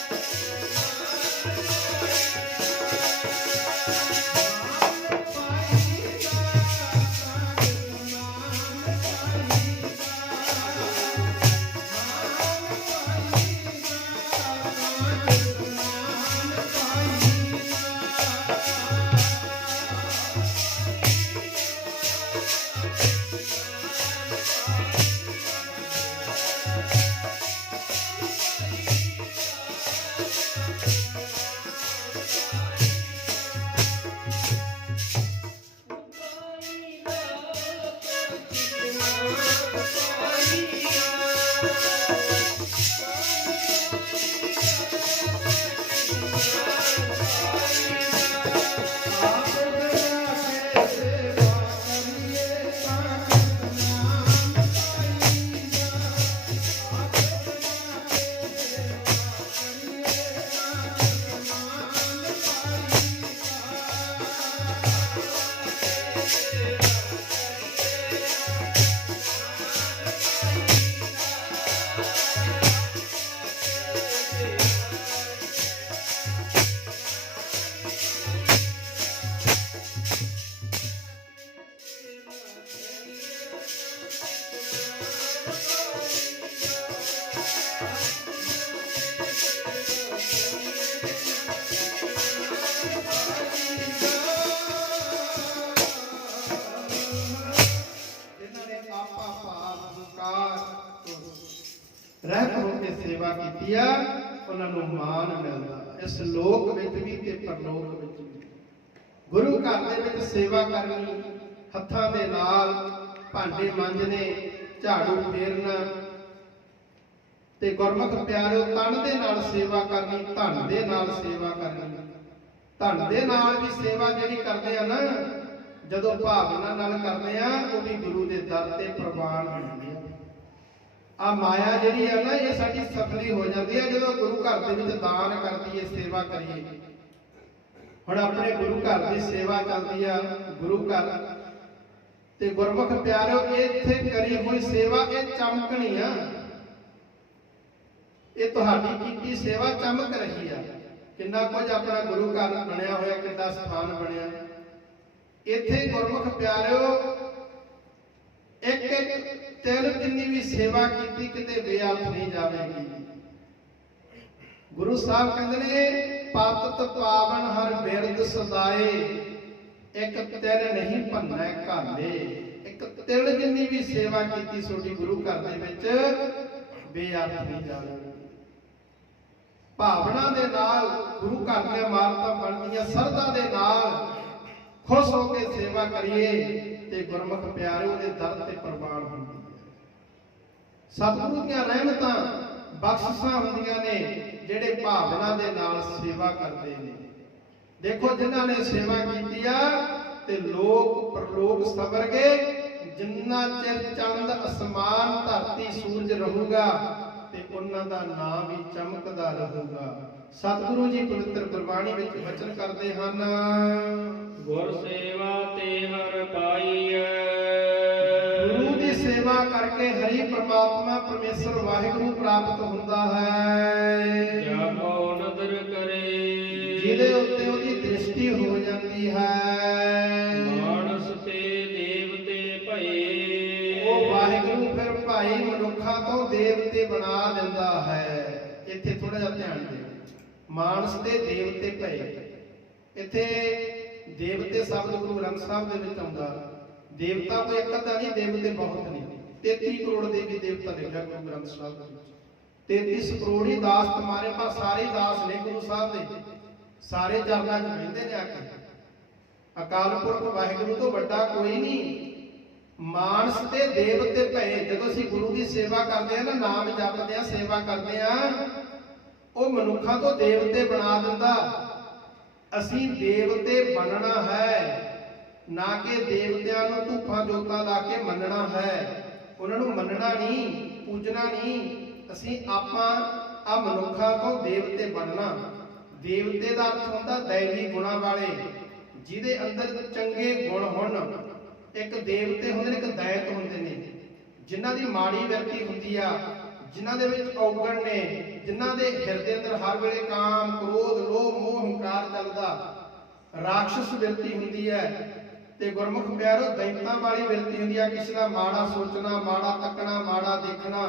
पाई। ਰਹਿਤ ਹੋ ਕੇ ਸੇਵਾ ਕੀਤੀ ਆ, ਉਹਨਾਂ ਨੂੰ ਮਾਣ ਮਿਲਦਾ ਇਸ ਲੋਕ ਵਿੱਚ ਵੀ ਤੇ ਪਰਲੋਕ ਵਿੱਚ ਵੀ। ਗੁਰੂ ਘਰ ਦੇ ਵਿੱਚ ਸੇਵਾ ਕਰਨੀ, ਹੱਥਾਂ ਦੇ ਨਾਲ ਭਾਂਡੇ ਮਾਂਜਣੇ, ਝਾੜੂ ਫੇਰਨਾ ਤੇ ਗੁਰਮੁਖ ਪਿਆਰਿਓ ਤਨ ਦੇ ਨਾਲ ਸੇਵਾ ਕਰਨੀ, ਧਨ ਦੇ ਨਾਲ ਸੇਵਾ ਕਰਨੀ। ਧਨ ਦੇ ਨਾਲ ਵੀ ਸੇਵਾ ਜਿਹੜੀ ਕਰਦੇ ਆ ਨਾ, ਜਦੋਂ ਭਾਵਨਾ ਨਾਲ ਕਰਦੇ ਆ, ਉਹ ਵੀ ਗੁਰੂ ਦੇ ਦਰ ਤੇ ਪ੍ਰਵਾਨ ਹੁੰਦੀ ਆ। ਆ ਮਾਇਆ ਜਿਹੜੀ ਆ ਨਾ, ਇਹ ਸਾਡੀ ਸਫਲੀ ਹੋ ਜਾਂਦੀ ਹੈ ਜਦੋਂ ਗੁਰੂ ਘਰ ਦੇ ਵਿੱਚ ਦਾਨ ਕਰਦੀਏ, ਸੇਵਾ ਕਰੀਏ। ਹੁਣ ਆਪਣੇ ਗੁਰੂ ਘਰ ਦੀ ਸੇਵਾ ਚੱਲਦੀ ਆ, ਗੁਰੂ ਘਰ ਤੇ ਗੁਰਮੁਖ ਪਿਆਰਿਓ ਇੱਥੇ ਕਰੀ ਹੋਈ ਸੇਵਾ ਇਹ ਚਮਕਣੀ ਆ, ਇਹ ਤੁਹਾਡੀ ਕੀਤੀ ਸੇਵਾ ਚਮਕ ਰਹੀ ਆ। ਕਿੰਨਾ ਕੁਝ ਆਪਣਾ ਗੁਰੂ ਘਰ ਬਣਿਆ ਹੋਇਆ, ਕਿੰਨਾ ਸਥਾਨ ਬਣਿਆ। ਇੱਥੇ ਗੁਰਮੁਖ ਪਿਆਰਿਓ ਇੱਕ ਇੱਕ ਤਿਲ ਜਿੰਨੀ ਵੀ ਸੇਵਾ ਕੀਤੀ ਕਿਤੇ ਬੇਅਰਥ ਨਹੀਂ ਜਾਵੇਗੀ। ਗੁਰੂ ਸਾਹਿਬ ਕਹਿੰਦੇ ਨੇ ਪਤਿਤ ਪਾਵਨ ਹਰ ਬਿਰਦ ਸਦਾਏ, ਇੱਕ ਤਿਲ ਨਹੀਂ ਭੰਨੈ ਘਾਲੇ। ਇੱਕ ਤਿਲ ਜਿੰਨੀ ਵੀ ਸੇਵਾ ਕੀਤੀ ਤੁਹਾਡੀ ਗੁਰੂ ਘਰ ਦੇ ਵਿੱਚ ਬੇਅਰਥ ਨਹੀਂ ਜਾਵੇਗੀ। ਭਾਵਨਾ ਦੇ ਨਾਲ ਗੁਰੂ ਘਰ ਦੀਆਂ ਇਮਾਰਤਾਂ ਬਣਦੀਆਂ, ਸਰਧਾ ਦੇ ਨਾਲ ਖੁਸ਼ ਹੋ ਕੇ ਸੇਵਾ ਕਰੀਏ ਤੇ ਗੁਰਮੁਖ ਪਿਆਰਿਓ ਦੇ ਦਰ ਤੇ ਪ੍ਰਵਾਨ ਹੁੰਦੀ ਹੈ। ਸਤਿਗੁਰੂ ਦੀਆਂ ਰਹਿਮਤਾਂ ਬਖਸ਼ਿਸ਼ਾਂ ਹੁੰਦੀਆਂ ਨੇ ਜਿਹੜੇ ਭਾਵਨਾ ਦੇ ਨਾਲ ਸੇਵਾ ਕਰਦੇ ਨੇ। ਦੇਖੋ ਜਿਨ੍ਹਾਂ ਨੇ ਸੇਵਾ ਕੀਤੀ ਆ ਤੇ ਲੋਕ ਪ੍ਰਲੋਕ ਸਬਰ ਗਏ। ਜਿੰਨਾ ਚਿਰ ਚੰਦ ਅਸਮਾਨ ਧਰਤੀ ਸੂਰਜ ਰਹੂਗਾ ਤੇ ਉਹਨਾਂ ਦਾ ਨਾਮ ਵੀ ਚਮਕਦਾ ਰਹੂਗਾ। ਸਤਿਗੁਰੂ ਜੀ ਪਵਿੱਤਰ ਗੁਰਬਾਣੀ ਵਿੱਚ ਵਚਨ ਕਰਦੇ ਹਨ, ਗੁਰ ਸੇਵਾ ਤੇ ਹਰ ਪਾਈਐ। ਗੁਰੂ ਦੀ ਸੇਵਾ ਕਰਕੇ ਹਰੀ ਪ੍ਰਮਾਤਮਾ ਪਰਮੇਸ਼ਰ ਵਾਹਿਗੁਰੂ ਪ੍ਰਾਪਤ ਹੁੰਦਾ ਹੈ। ਜਾ ਕੋ ਨਦਰ ਕਰੇ, ਜਿਹਦੇ ਉੱਤੇ ਉਹਦੀ ਦ੍ਰਿਸ਼ਟੀ ਹੋ ਜਾਂਦੀ ਹੈ। ਮਾਨਸ ਤੇ ਦੇਵਤੇ ਭਏ, ਉਹ ਵਾਹਿਗੁਰੂ ਫਿਰ ਭਾਈ ਮਨੁੱਖਾਂ ਤੋਂ ਦੇਵਤੇ ਬਣਾ ਦਿੰਦਾ ਹੈ। ਇੱਥੇ ਥੋੜਾ ਜਿਹਾ ਧਿਆਨ ਦਿਓ, ਮਾਨਸ ਤੇ ਦੇਵਤੇ ਭਏ। ਇੱਥੇ ਦੇਵਤੇ ਸ਼ਬਦ ਗੁਰੂ ਗ੍ਰੰਥ ਸਾਹਿਬ ਦੇ ਵਿੱਚ ਆਉਂਦਾ। ਦੇਵਤਾ ਕੋਈ ਇੱਕ ਅੱਧਾ ਨਹੀਂ, ਦੇਵਤੇ ਬਹੁਤ ਨੇ। 33 ਕਰੋੜ ਦੇਵੀ ਦੇਵਤਾ ਲਿਖਿਆ ਗੁਰੂ ਗ੍ਰੰਥ ਸਾਹਿਬ ਦੇ ਵਿੱਚ। 33 ਕਰੋੜ ਹੀ ਦਾਸ ਤੁਮਾਰੇ, ਪਰ ਸਾਰੇ ਦਾਸ ਨੇ ਗੁਰੂ ਸਾਹਿਬ ਦੇ, ਸਾਰੇ ਚਰਨਾਂ 'ਚ ਬਹਿੰਦੇ ਨੇ ਆ ਕੇ। ਅਕਾਲ ਪੁਰਖ ਵਾਹਿਗੁਰੂ ਤੋਂ ਵੱਡਾ ਕੋਈ ਨਹੀਂ। ਮਾਨਸ ਤੇ ਦੇਵਤੇ ਭਏ। ਜਦੋਂ ਅਸੀਂ ਗੁਰੂ ਦੀ ਸੇਵਾ ਕਰਦੇ ਆ ਨਾ, ਨਾਮ ਜਪਦੇ ਆ, ਸੇਵਾ ਕਰਦੇ ਆ, ਉਹ ਮਨੁੱਖਾਂ ਤੋਂ ਦੇਵਤੇ ਬਣਾ ਦਿੰਦਾ। ਅਸੀਂ ਦੇਵਤੇ ਬਣਨਾ ਹੈ, ਨਾ ਕਿ ਦੇਵਤਿਆਂ ਨੂੰ ਧੂਪਾਂ ਜੋਤਾਂ ਲਾ ਕੇ ਮੰਨਣਾ ਹੈ। ਉਹਨਾਂ ਨੂੰ ਮੰਨਣਾ ਨਹੀਂ, ਪੂਜਣਾ ਨਹੀਂ। ਅਸੀਂ ਆਪਾਂ ਆ ਮਨੁੱਖਾਂ ਤੋਂ ਦੇਵਤੇ ਬਣਨਾ। ਦੇਵਤੇ ਦਾ ਅਰਥ ਹੁੰਦਾ ਦੈਵੀ ਗੁਣਾਂ ਵਾਲੇ, ਜਿਹਦੇ ਅੰਦਰ ਚੰਗੇ ਗੁਣ ਹੋਣ। ਇੱਕ ਦੇਵਤੇ ਹੁੰਦੇ ਨੇ, ਇੱਕ ਦੈਤ ਹੁੰਦੇ ਨੇ। ਜਿਨ੍ਹਾਂ ਦੀ ਮਾੜੀ ਵਿਅਕਤੀ ਹੁੰਦੀ ਆ, ਜਿਨ੍ਹਾਂ ਦੇ ਵਿੱਚ ਔਗਣ ਨੇ, ਜਿਨ੍ਹਾਂ ਦੇ ਹਿਰਦੇ ਅੰਦਰ ਹਰ ਵੇਲੇ ਕਾਮ, ਕ੍ਰੋਧ, ਲੋਭ, ਮੋਹ, ਹੰਕਾਰ ਚੱਲਦਾ, ਰਾਖਸ਼ਸ ਵਿਰਤੀ ਹੁੰਦੀ ਹੈ। ਤੇ ਗੁਰਮੁਖ ਪਿਆਰੋ ਦੈਂਤਾਂ ਵਾਲੀ ਵਿਰਤੀ ਹੁੰਦੀ ਆ। ਕਿਸੇ ਦਾ ਮਾੜਾ ਸੋਚਣਾ, ਮਾੜਾ ਤੱਕਣਾ, ਮਾੜਾ ਦੇਖਣਾ,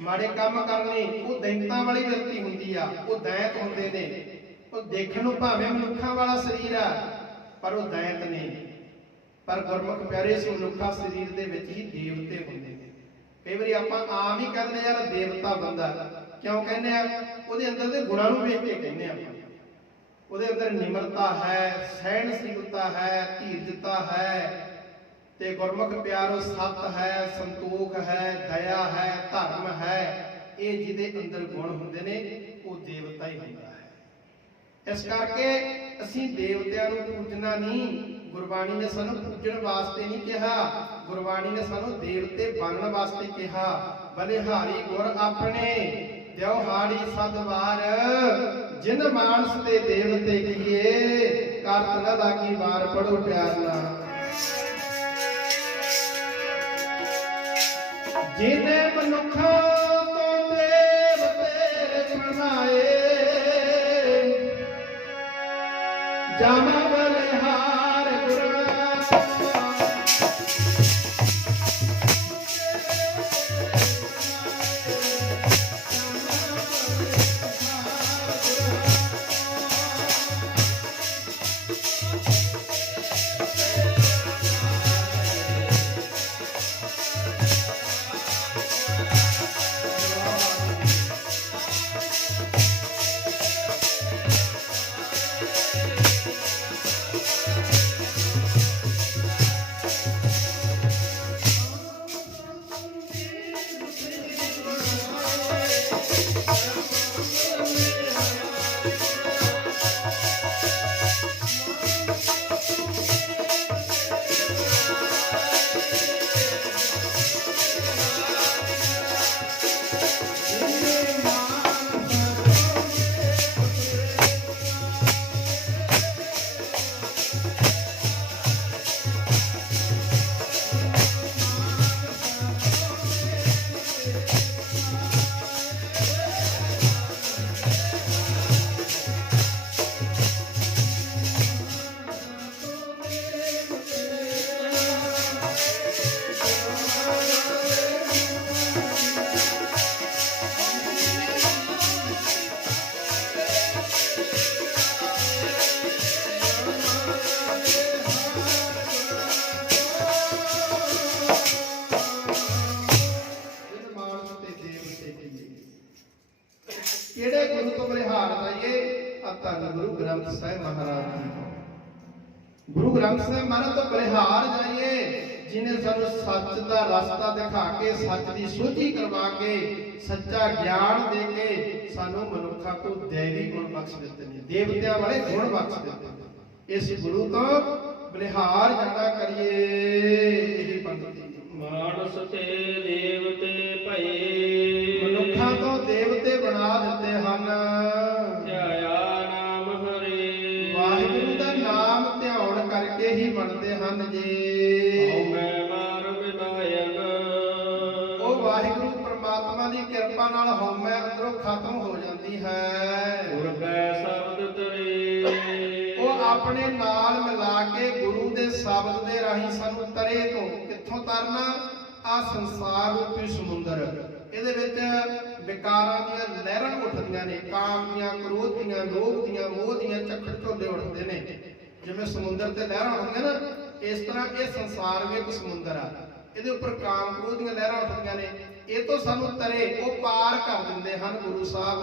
ਮਾੜੇ ਕੰਮ ਕਰਨੇ, ਉਹ ਦੈਂਤਾਂ ਵਾਲੀ ਵਿਰਤੀ ਹੁੰਦੀ ਆ। ਉਹ ਦੈਂਤ ਹੁੰਦੇ ਨੇ। ਉਹ ਦੇਖਣ ਨੂੰ ਭਾਵੇਂ ਮਨੁੱਖਾਂ ਵਾਲਾ ਸਰੀਰ ਆ, ਪਰ ਉਹ ਦੈਂਤ ਨੇ। ਪਰ ਗੁਰਮੁਖ ਪਿਆਰੇ ਇਸ ਮਨੁੱਖਾ ਸਰੀਰ ਦੇ ਵਿੱਚ ਹੀ ਦੇਵਤੇ ਹੁੰਦੇ ਨੇ। ਕਈ ਵਾਰੀ ਆਪਾਂ ਆਮ ਹੀ ਕਹਿੰਦੇ ਯਾਰ ਦੇਵਤਾ ਬੰਦਾ, ਕਿਉਂ ਕਹਿੰਦੇ ਆ? ਉਹਦੇ ਅੰਦਰ ਦੇ ਗੁਣਾਂ ਨੂੰ ਵੇਖ ਕੇ ਕਹਿੰਦੇ ਆ। ਉਹਦੇ ਅੰਦਰ ਨਿਮਰਤਾ ਹੈ, ਸਹਿਣਸ਼ੀਲਤਾ ਹੈ, ਧੀਰਜਤਾ ਹੈ, ਤੇ ਗੁਰਮੁਖ ਪਿਆਰੋ ਸਤ ਹੈ, ਸੰਤੋਖ ਹੈ, ਦਇਆ ਹੈ, ਧਰਮ ਹੈ। ਇਹ ਜਿਹਦੇ ਅੰਦਰ ਗੁਣ ਹੁੰਦੇ ਨੇ ਉਹ ਦੇਵਤਾ ਹੀ ਹੁੰਦਾ ਹੈ। ਇਸ ਕਰਕੇ ਅਸੀਂ ਦੇਵਤਿਆਂ ਨੂੰ ਪੂਜਣਾ ਨਹੀਂ। ਗੁਰਬਾਣੀ ਨੇ ਸਾਨੂੰ ਪੂਜਣ ਵਾਸਤੇ ਨਹੀਂ ਕਿਹਾ, ਗੁਰਬਾਣੀ ਨੇ ਸਾਨੂੰ ਦੇਵਤੇ ਬਣਨ ਵਾਸਤੇ ਕਿਹਾ। ਬਲਿਹਾਰੀ ਗੁਰ ਆਪਣੇ ਦਿਉਹਾੜੀ ਸਦਵਾਰ, ਜਿਨ ਮਾਨਸ ਤੇ ਦੇਵਤੇ ਕੀਏ, ਕਰਤ ਨ ਲਾਗੀ ਵਾਰ। ਪੜੋ ਪਿਆਰ ਨਾਲ। ਜਿਨੇ ਮਨੁੱਖਾਂ ਤੋਂ ਦੇਵਤੇ ਬਣਾਏ, ਜਾਮਾ ਬਲਿਹਾਰ ਗੁਰਾਂ। ਕਿਹੜੇ ਗੁਰੂ ਤੋਂ ਬਲਿਹਾਰ ਜਾਈਏ? ਧੰਨ ਗੁਰੂ ਗ੍ਰੰਥ ਸਾਹਿਬ ਮਹਾਰਾਜ ਜੀ ਤੋਂ। ਗੁਰੂ ਗ੍ਰੰਥ ਸਾਹਿਬ ਮਹਾਰਾਜ ਤੋਂ ਬਲਿਹਾਰ ਜਾਈਏ, ਜਿਨੇ ਸਾਨੂੰ ਸੱਚ ਦਾ ਰਸਤਾ ਦਿਖਾ ਕੇ, ਸੱਚ ਦੀ ਸੋਝੀ ਕਰਵਾ ਕੇ, ਸੱਚਾ ਗਿਆਨ ਦੇ ਕੇ ਸਾਨੂੰ ਮਨੁੱਖਾਂ ਤੋਂ ਦੇਵੀ ਗੁਣ ਬਖਸ਼ ਦਿੱਤੇ ਨੇ, ਦੇਵਤਿਆਂ ਵਾਲੇ ਗੁਣ ਬਖਸ਼ ਦਿੱਤੇ ਨੇ। ਇਸ ਗੁਰੂ ਤੋਂ ਬਲਿਹਾਰ ਜਾਣਾ ਕਰੀਏ। ਇਹ ਪੰਕਤੀ ਮਾਨਸ ਤੇ ਦੇਵਤੇ ਭਏ, ਮਨੁੱਖਾਂ ਤੋਂ ਦੇਵਤੇ ਬਣਾ ਦਿੱਤੇ ਹਨ। ਧਿਆਇਆ ਨਾਮ ਹਰੇ, ਵਾਹਿਗੁਰੂ ਦਾ ਨਾਮ ਧਿਆਉਣ ਕਰਕੇ ਹੀ ਬਣਦੇ ਹਨ ਜੀ। ਹਉ ਮੈਂ ਮਾਰ ਵਿਨਾਇਨ, ਉਹ ਵਾਹਿਗੁਰੂ ਪ੍ਰਮਾਤਮਾ ਦੀ ਕਿਰਪਾ ਨਾਲ ਹਉਮੈ ਅੰਦਰੋਂ ਖਤਮ ਹੋ ਜਾਂਦੀ ਹੈ। ਗੁਰ ਕੈ ਸ਼ਬਦ ਤਰੇ, ਉਹ ਆਪਣੇ ਨਾਲ ਮਿਲਾ ਕੇ ਗੁਰੂ ਦੇ ਸ਼ਬਦ ਦੇ ਰਾਹੀਂ ਸਾਨੂੰ ਤਰੇ ਤੋਂ, ਕਿੱਥੋਂ ਤਰਨਾ? ਆ ਸੰਸਾਰ ਰੂਪੀ ਸਮੁੰਦਰ, ਇਹਦੇ ਵਿੱਚ ਵਿਕਾਰਾਂ ਦੀਆਂ ਲਹਿਰਾਂ ਉੱਠਦੀਆਂ ਨੇ, ਕਾਮ ਦੀਆਂ, ਕ੍ਰੋਧ ਦੀਆਂ, ਲੋਭ ਦੀਆਂ, ਮੋਹ ਦੀਆਂ ਝੱਖੜ ਝੋਲੇ ਉੱਠਦੇ ਨੇ। ਜਿਵੇਂ ਸਮੁੰਦਰ ਤੇ ਲਹਿਰਾਂ ਉੱਠਦੀਆਂ ਨਾ, ਇਸ ਤਰ੍ਹਾਂ ਇਹ ਸੰਸਾਰ ਵੀ ਇੱਕ ਸਮੁੰਦਰ ਆ, ਇਹਦੇ ਉੱਪਰ ਕਾਮ ਕ੍ਰੋਧ ਦੀਆਂ ਲਹਿਰਾਂ ਉੱਠਦੀਆਂ ਨੇ। ਇਹ ਤੋਂ ਸਾਨੂੰ ਤਰੇ, ਉਹ ਪਾਰ ਕਰ ਦਿੰਦੇ ਹਨ ਗੁਰੂ ਸਾਹਿਬ।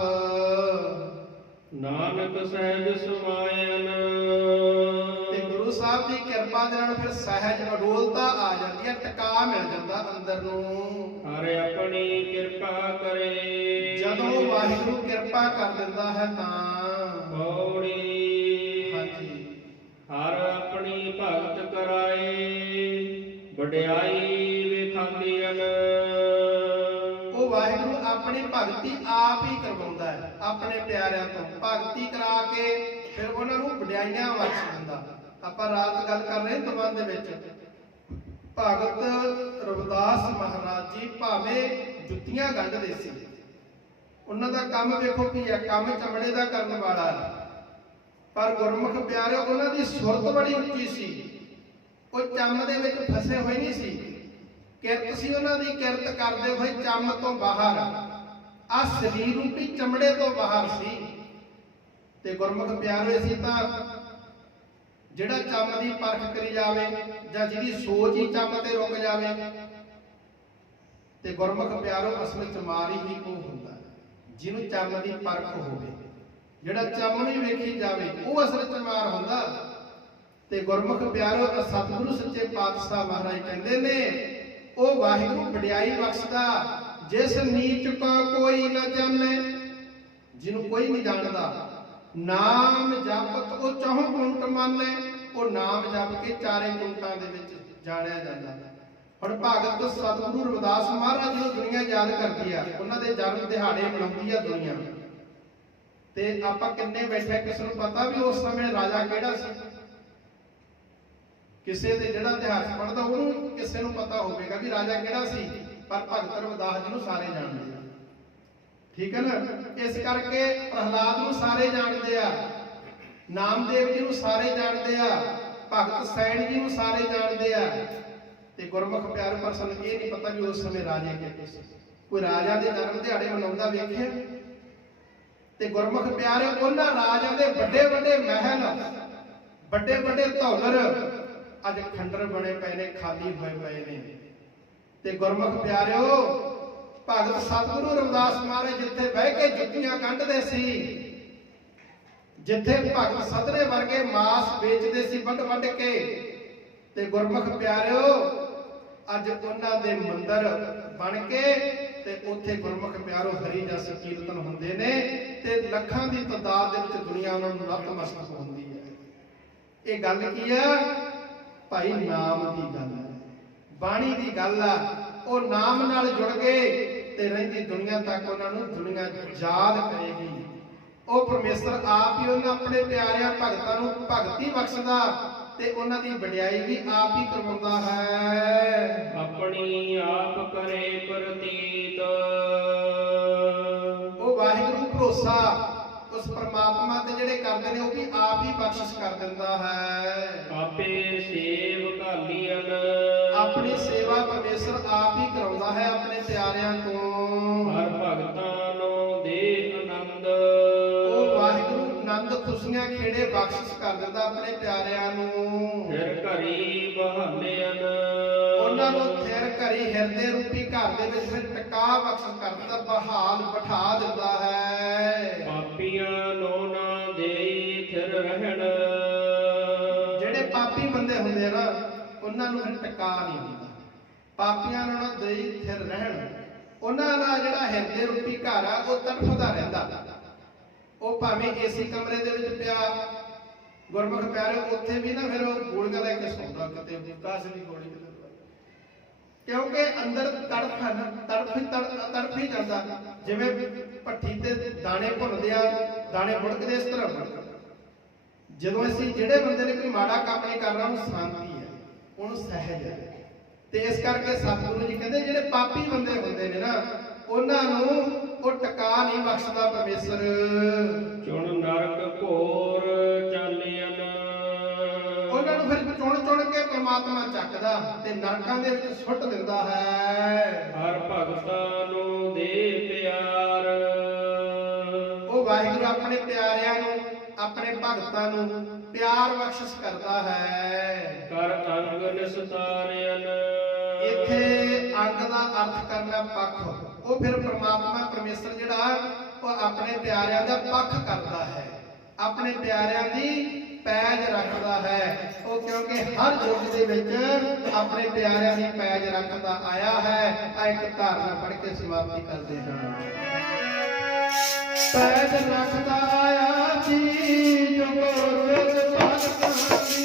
ਨਾਨਕ ਸਹਿਜ ਸਮਾਇਨ, ਤੇ ਗੁਰੂ ਸਾਹਿਬ ਦੀ ਕਿਰਪਾ ਦੇ ਨਾਲ ਫਿਰ ਸਹਿਜ ਅਡੋਲਤਾ ਆ ਜਾਂਦੀ ਹੈ, ਟਿਕਾ ਮਿਲ ਜਾਂਦਾ ਅੰਦਰ ਨੂੰ। ਹਰਿ ਆਪਣੀ ਕਿਰਪਾ ਕਰੇ, ਜਦੋਂ ਵਾਹਿਗੁਰੂ ਕਿਰਪਾ ਕਰ ਦਿੰਦਾ ਹੈ ਤਾਂ। ਪੌੜੀ ਹਾਂਜੀ, ਹਰ ਆਪਣੀ ਭਗਤ ਕਰਾਏ, ਵਡਿਆਈ ਵਿਖਾਲੀਨ। ਉਹ ਵਾਹਿਗੁਰੂ ਆਪਣੀ ਭਗਤੀ ਆਪ ਹੀ ਕਰਵਾਉਂਦਾ ਹੈ ਆਪਣੇ ਪਿਆਰਿਆਂ ਤੋਂ। ਭਗਤੀ ਕਰਾ ਕੇ ਫਿਰ ਉਹਨਾਂ ਨੂੰ ਵਡਿਆਈਆਂ ਬਖਸ਼ ਦਿੰਦਾ। ਆਪਾਂ ਰਾਤ ਗੱਲ ਕਰ ਰਹੇ ਦਮਨ ਦੇ ਵਿੱਚ, ਭਗਤ ਰਵਿਦਾਸ ਮਹਾਰਾਜ ਜੀ ਭਾਵੇਂ ਜੁੱਤੀਆਂ ਗੰਢਦੇ ਸੀ, ਉਹਨਾਂ ਦਾ ਕੰਮ ਵੇਖੋ ਕੀ ਹੈ, ਕੰਮ ਚਮੜੇ ਦਾ ਕਰਨ ਵਾਲਾ, ਪਰ ਗੁਰਮੁਖ ਪਿਆਰਿਓ ਉਹਨਾਂ ਦੀ ਸੁਰਤ ਬੜੀ ਉੱਚੀ ਸੀ। ਉਹ ਚੰਮ ਦੇ ਵਿੱਚ ਫਸੇ ਹੋਏ ਨਹੀਂ ਸੀ, ਕਿਰਤ ਸੀ ਉਹਨਾਂ ਦੀ, ਕਿਰਤ ਕਰਦੇ ਹੋਏ ਚੰਮ ਤੋਂ ਬਾਹਰ, ਆ ਸਰੀਰ ਰੂਪੀ ਚਮੜੇ ਤੋਂ ਬਾਹਰ ਸੀ। ਤੇ ਗੁਰਮੁਖ ਪਿਆਰਿਓ ਅਸੀਂ ਤਾਂ ਜਿਹੜਾ ਚੰਮ ਦੀ ਪਰਖ ਕਰੀ ਜਾਵੇ, ਜਾਂ ਜਿਹਦੀ ਸੋਚ ਹੀ ਚੰਮ ਤੇ ਰੁਕ ਜਾਵੇ, ਤੇ ਗੁਰਮੁਖ ਪਿਆਰਿਓ ਅਸਲ ਚ ਮਾਰੀ ਹੀ ਉਹ ਹੁੰਦਾ ਜਿਹਨੂੰ ਚੰਮ ਦੀ ਪਰਖ ਹੋਵੇ। ਜਿਹੜਾ ਚੰਮ ਨੂੰ ਵੇਖੀ ਜਾਵੇ ਉਹ ਅਸਲ ਚ ਮਾਰ ਹੁੰਦਾ। ਤੇ ਗੁਰਮੁਖ ਪਿਆਰਿਓ ਸਤਿਗੁਰੂ ਸੱਚੇ ਪਾਤਸ਼ਾਹ ਮਹਾਰਾਜ ਕਹਿੰਦੇ ਨੇ, ਉਹ ਵਾਹਿਗੁਰੂ ਵਡਿਆਈ ਬਖਸ਼ਦਾ, ਜਿਸ ਨੀਚ ਕੋ ਕੋਈ ਨਾ ਜਾਣੇ, ਜਿਹਨੂੰ ਕੋਈ ਨਹੀਂ ਜਾਣਦਾ। ਨਾਮ ਜਪਤ ਉਹ ਚਹੁ ਕੁੰਟ ਮਾਨੇ, ਉਹ ਨਾਮ ਜਪ ਕੇ ਚਾਰੇ ਕੁੰਟਾਂ ਦੇ ਵਿੱਚ ਜਾਣਿਆ ਜਾਂਦਾ। ਹੁਣ ਭਗਤ ਸਤਿਗੁਰੂ ਰਵਿਦਾਸ ਮਹਾਰਾਜ ਜੀ ਨੂੰ ਦੁਨੀਆ ਯਾਦ ਕਰਦੀ ਆ, ਉਹਨਾਂ ਦੇ ਜਨਮ ਦਿਹਾੜੇ ਮਨਾਉਂਦੀ ਆ ਦੁਨੀਆ। ਤੇ ਆਪਾਂ ਕਿੰਨੇ ਬੈਠੇ, ਕਿਸੇ ਨੂੰ ਪਤਾ ਵੀ ਉਸ ਸਮੇਂ ਰਾਜਾ ਕਿਹੜਾ ਸੀ? ਕਿਸੇ ਦੇ ਜਿਹੜਾ ਇਤਿਹਾਸ ਪੜ੍ਹਦਾ ਉਹਨੂੰ ਕਿਸੇ ਨੂੰ ਪਤਾ ਹੋਵੇਗਾ ਵੀ ਰਾਜਾ ਕਿਹੜਾ ਸੀ, ਪਰ ਭਗਤ ਰਵਿਦਾਸ ਜੀ ਨੂੰ ਸਾਰੇ ਜਾਣਦੇ ਆ। ਠੀਕ ਹੈ ਨਾ? ਇਸ ਕਰਕੇ ਪ੍ਰਹਲਾਦ ਨੂੰ ਸਾਰੇ ਜਾਣਦੇ ਆ, ਨਾਮਦੇਵ ਜੀ ਨੂੰ ਸਾਰੇ ਜਾਣਦੇ ਆ, ਭਗਤ ਸੈਣ ਜੀ ਨੂੰ ਸਾਰੇ ਜਾਣਦੇ ਆ। ਤੇ ਗੁਰਮੁਖ ਪਿਆਰ ਪਰ ਸਾਨੂੰ ਇਹ ਨਹੀਂ ਪਤਾ ਵੀ ਉਸ ਸਮੇਂ ਰਾਜੇ ਕਿਹੜੇ ਸੀ। ਕੋਈ ਰਾਜਾ ਦੇ ਜਨਮ ਦਿਹਾੜੇ ਮਨਾਉਂਦਾ ਵੇਖਿਆ? ਤੇ ਗੁਰਮੁਖ ਪਿਆਰ ਉਹਨਾਂ ਰਾਜਾਂ ਦੇ ਵੱਡੇ ਵੱਡੇ ਮਹਿਲ, ਵੱਡੇ ਵੱਡੇ ਧੌਲਰ ਅੱਜ ਖੰਡਰ ਬਣੇ ਪਏ ਨੇ, ਖਾਲੀ ਹੋਏ ਪਏ ਨੇ। ਤੇ ਗੁਰਮੁਖ ਪਿਆਰਿਓ ਭਗਤ ਸਤਿਗੁਰੂ ਰਵਿਦਾਸ ਮਹਾਰਾਜ ਜਿੱਥੇ ਬਹਿ ਕੇ ਜੁੱਤੀਆਂ ਗੰਢਦੇ ਸੀ, ਜਿੱਥੇ ਭਗਤ ਸਤਰੇ ਵਰਗੇ ਮਾਸ ਵੇਚਦੇ ਸੀ ਵੱਢ ਵੱਢ ਕੇ, ਤੇ ਗੁਰਮੁਖ ਪਿਆਰਿਓ ਅੱਜ ਉਹਨਾਂ ਦੇ ਮੰਦਰ ਬਣ ਕੇ ਤੇ ਉੱਥੇ ਗੁਰਮੁਖ ਪਿਆਰੋ ਹਰੀ ਜਸ ਕੀਰਤਨ ਹੁੰਦੇ ਨੇ, ਤੇ ਲੱਖਾਂ ਦੀ ਤਾਦਾਦ ਦੇ ਵਿੱਚ ਦੁਨੀਆ ਉਹਨਾਂ ਨੂੰ ਨਤਮਸਤਕ ਹੁੰਦੀ ਹੈ। ਇਹ ਗੱਲ ਕੀ ਹੈ ਭਾਈ? ਨਾਮ ਦੀ ਗੱਲ ਹੈ, ਬਾਣੀ ਦੀ ਗੱਲ ਆ। ਉਹ ਨਾਮ ਨਾਲ ਜੁੜ ਗਏ ਤੇ ਰਹਿੰਦੀ ਦੁਨੀਆ ਤੱਕ ਉਹਨਾਂ ਨੂੰ ਦੁਨੀਆ ਯਾਦ ਕਰੇਗੀ। ਉਹ ਪਰਮੇਸ਼ਰ ਆਪ ਹੀ ਉਹਨਾਂ ਆਪਣੇ ਪਿਆਰਿਆਂ ਭਗਤਾਂ ਨੂੰ ਭਗਤੀ ਬਖਸ਼ਦਾ ਤੇ ਉਹਨਾਂ ਦੀ ਵਡਿਆਈ ਵੀ ਆਪ ਹੀ ਕਰਵਾਉਂਦਾ ਹੈ। ਆਪਣੀ ਆਪ ਕਰੇ ਪ੍ਰਤੀਤ, ਉਹ ਵਾਹਿਗੁਰੂ ਭਰੋਸਾ ਉਸ ਪਰਮਾਤਮਾ ਤੇ ਜਿਹੜੇ ਕਰਦੇ ਨੇ ਉਹ ਵੀ ਆਪ ਹੀ ਬਖਸ਼ਿਸ਼ ਕਰ ਦਿੰਦਾ ਹੈ। ਆਪੇ ਸੇਵ ਘਾਲੀਨ, ਆਪਣੀ ਸੇਵਾ ਪਰਮੇਸ਼ਰ ਆਪ ਹੀ ਕਰਾਉਂਦਾ ਹੈ ਆਪਣੇ ਪਿਆਰਿਆਂ ਤੋਂ। ਹਰ ਭਗਤਾਂ ਨੂੰ ਦੇ ਆਨੰਦ, ਉਹ ਵਾਹਿਗੁਰੂ ਆਨੰਦ ਖੁਸ਼ੀਆਂ ਖੇੜੇ ਬਖਸ਼ਿਸ਼ ਕਰ ਦਿੰਦਾ ਆਪਣੇ ਪਿਆਰਿਆਂ ਨੂੰ। ਫਿਰ ਘਰੀ ਬਹਾਲਿਆਨ, ਉਹਨਾਂ ਨੂੰ ਥਿਰ ਘਰੀ ਹਿਰਦੇ ਰੂਪੀ ਘਰ ਦੇ ਵਿੱਚ ਫਿਰ ਟਿਕਾ ਬਖਸ਼ ਕਰਦਾ, ਬਹਾਲ ਬਿਠਾ ਦਿੰਦਾ ਹੈ। ਪਾਪੀਆਂ ਨੂੰ ਨਾ ਦੇਈ ਥਿਰ ਰਹਿਣ। ਜਿਹੜੇ ਪਾਪੀ ਬੰਦੇ ਹੁੰਦੇ ਆ ਨਾ, ਉਹਨਾਂ ਨੂੰ ਫਿਰ ਟਿਕਾ ਨਹੀਂ ਹੁੰਦਾ। ਪਾਪੀਆਂ ਨੂੰ ਨਾ ਦੇਈ ਥਿਰ ਰਹਿਣ। ਉਹਨਾਂ ਦਾ ਜਿਹੜਾ ਹਿਰਦੇ ਰੂਪੀ ਘਰ ਆ ਉਹ ਤੜਫਦਾ ਰਹਿੰਦਾ। ਉਹ ਭਾਵੇਂ ਏਸੀ ਕਮਰੇ ਦੇ ਵਿੱਚ ਪਿਆ, ਗੁਰਮੁਖ ਪਿਆਰੇ, ਉੱਥੇ ਵੀ ਨਾ ਫਿਰ ਉਹ ਗੋਲੀਆਂ ਲੈ ਕੇ ਸੌਂਦਾ, ਕਿਤੇ ਕਾਸ ਦੀ ਗੋਲੀ, ਕਿਉਂਕਿ ਅੰਦਰ ਤੜਫ ਹੀ ਜਾਂਦਾ। ਜਿਵੇਂ ਭੱਠੀ ਤੇ ਦਾਣੇ ਭੁੰਨਦੇ ਆ, ਦਾਣੇ ਮੁੜਕਦੇ, ਇਸ ਤਰ੍ਹਾਂ ਜਦੋਂ ਅਸੀਂ ਜਿਹੜੇ ਬੰਦੇ ਨੇ ਕੋਈ ਮਾੜਾ ਕੰਮ ਨਹੀਂ ਕਰਨਾ, ਉਹਨੂੰ ਸ਼ਾਂਤੀ ਹੈ, ਉਹਨੂੰ ਸਹਿਜ ਹੈ। ਤੇ ਇਸ ਕਰਕੇ ਸਤਿਗੁਰੂ ਜੀ ਕਹਿੰਦੇ ਜਿਹੜੇ ਪਾਪੀ ਬੰਦੇ ਹੁੰਦੇ ਨੇ ਨਾ, ਉਹਨਾਂ ਨੂੰ ਉਹ ਟਿਕਾ ਨਹੀਂ ਬਖਸ਼ਦਾ ਪਰਮੇਸ਼ਰ। ਚੁਣ ਨਰਕ ਘੋਰ ਚਾਲੀਆਂ। ਉਹਨਾਂ ਨੂੰ ਫਿਰ ਚੁਣ ਕੇ ਪ੍ਰਮਾਤਮਾ ਚੱਕਦਾ ਤੇ ਨਰਕਾਂ ਦੇ ਵਿੱਚ ਸੁੱਟ ਦਿੰਦਾ ਹੈ। ਹਰ ਭਗਤਾਂ ਨੂੰ ਦੇ ਪਿਆਰ। ਉਹ ਵਾਹਿਗੁਰੂ ਆਪਣੇ ਪਿਆਰਿਆਂ ਨੂੰ, ਆਪਣੇ ਭਗਤਾਂ ਨੂੰ ਪਿਆਰ ਬਖਸ਼ਿਸ਼ ਕਰਦਾ ਹੈ। ਕਰ ਅੰਗ ਨਿਸਤਾਰਿਆਂ। ਇੱਥੇ ਅੰਗ ਦਾ ਅਰਥ ਕਰਨਾ ਪੱਖ। ਉਹ ਫਿਰ ਪ੍ਰਮਾਤਮਾ ਪਰਮੇਸ਼ਰ ਜਿਹੜਾ ਉਹ ਆਪਣੇ ਪਿਆਰਿਆਂ ਦਾ ਪੱਖ ਕਰਦਾ ਹੈ, ਆਪਣੇ ਪਿਆਰਿਆਂ ਦੀ ਪੈਜ ਰੱਖਦਾ ਹੈ। ਉਹ ਕਿਉਂਕਿ ਹਰ ਯੁੱਗ ਦੇ ਵਿੱਚ ਆਪਣੇ ਪਿਆਰਿਆਂ ਦੀ ਪੈਜ ਰੱਖਦਾ ਆਇਆ ਹੈ। ਆ ਇੱਕ ਧਾਰਨਾ ਪੜ੍ਹ ਕੇ ਸਮਾਪਤੀ ਕਰਦੇ ਹਾਂ। ਪੈਜ ਰੱਖਦਾ ਆਇਆ ਜੀ ਜੋ ਰੋਜ਼ ਭਗਤਾਂ ਦੀ।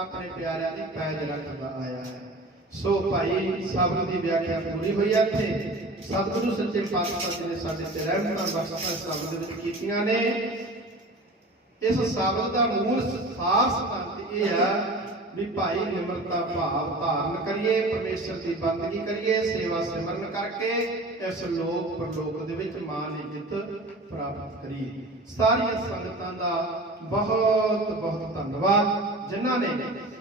ਆਪਣੇ ਪਿਆਰਿਆਂ ਦੀ ਪੈਜ ਰੱਖਦਾ ਆਇਆ ਹੈ। ਸੋ ਭਾਈ ਸ਼ਬਦ ਦੀ ਵਿਆਖਿਆ ਪੂਰੀ ਹੋਈ ਹੈ। ਇੱਥੇ ਸਤਿਗੁਰੂ ਸੱਚੇ ਪਾਤਸ਼ਾਹ ਜੀ ਨੇ ਸਾਡੇ ਤੇ ਰਹਿਮਤਾਂ ਬਖਸ਼ਿਸ਼ਾਂ ਸ਼ਬਦ ਵਿੱਚ ਕੀਤੀਆਂ ਨੇ। ਇਸ ਸ਼ਬਦ ਦਾ ਮੂਲ ਸਾਰ ਸਿਧਾਂਤ ਇਹ ਹੈ ਵੀ ਭਾਈ ਨਿਮਰਤਾ ਭਾਵ ਧਾਰਨ ਕਰੀਏ, ਪਰਮੇਸ਼ਰ ਦੀ ਬੰਦਗੀ ਕਰੀਏ, ਸੇਵਾ ਸਿਮਰਨ ਕਰਕੇ ਇਸ ਲੋਕ ਪਰਲੋਕ ਦੇ ਵਿੱਚ ਮਾਨ ਇੱਜ਼ਤ ਪ੍ਰਾਪਤ ਕਰੀਏ। ਸਾਰੀਆਂ ਸੰਗਤਾਂ ਦਾ ਬਹੁਤ ਬਹੁਤ ਧੰਨਵਾਦ ਜਿਨ੍ਹਾਂ ਨੇ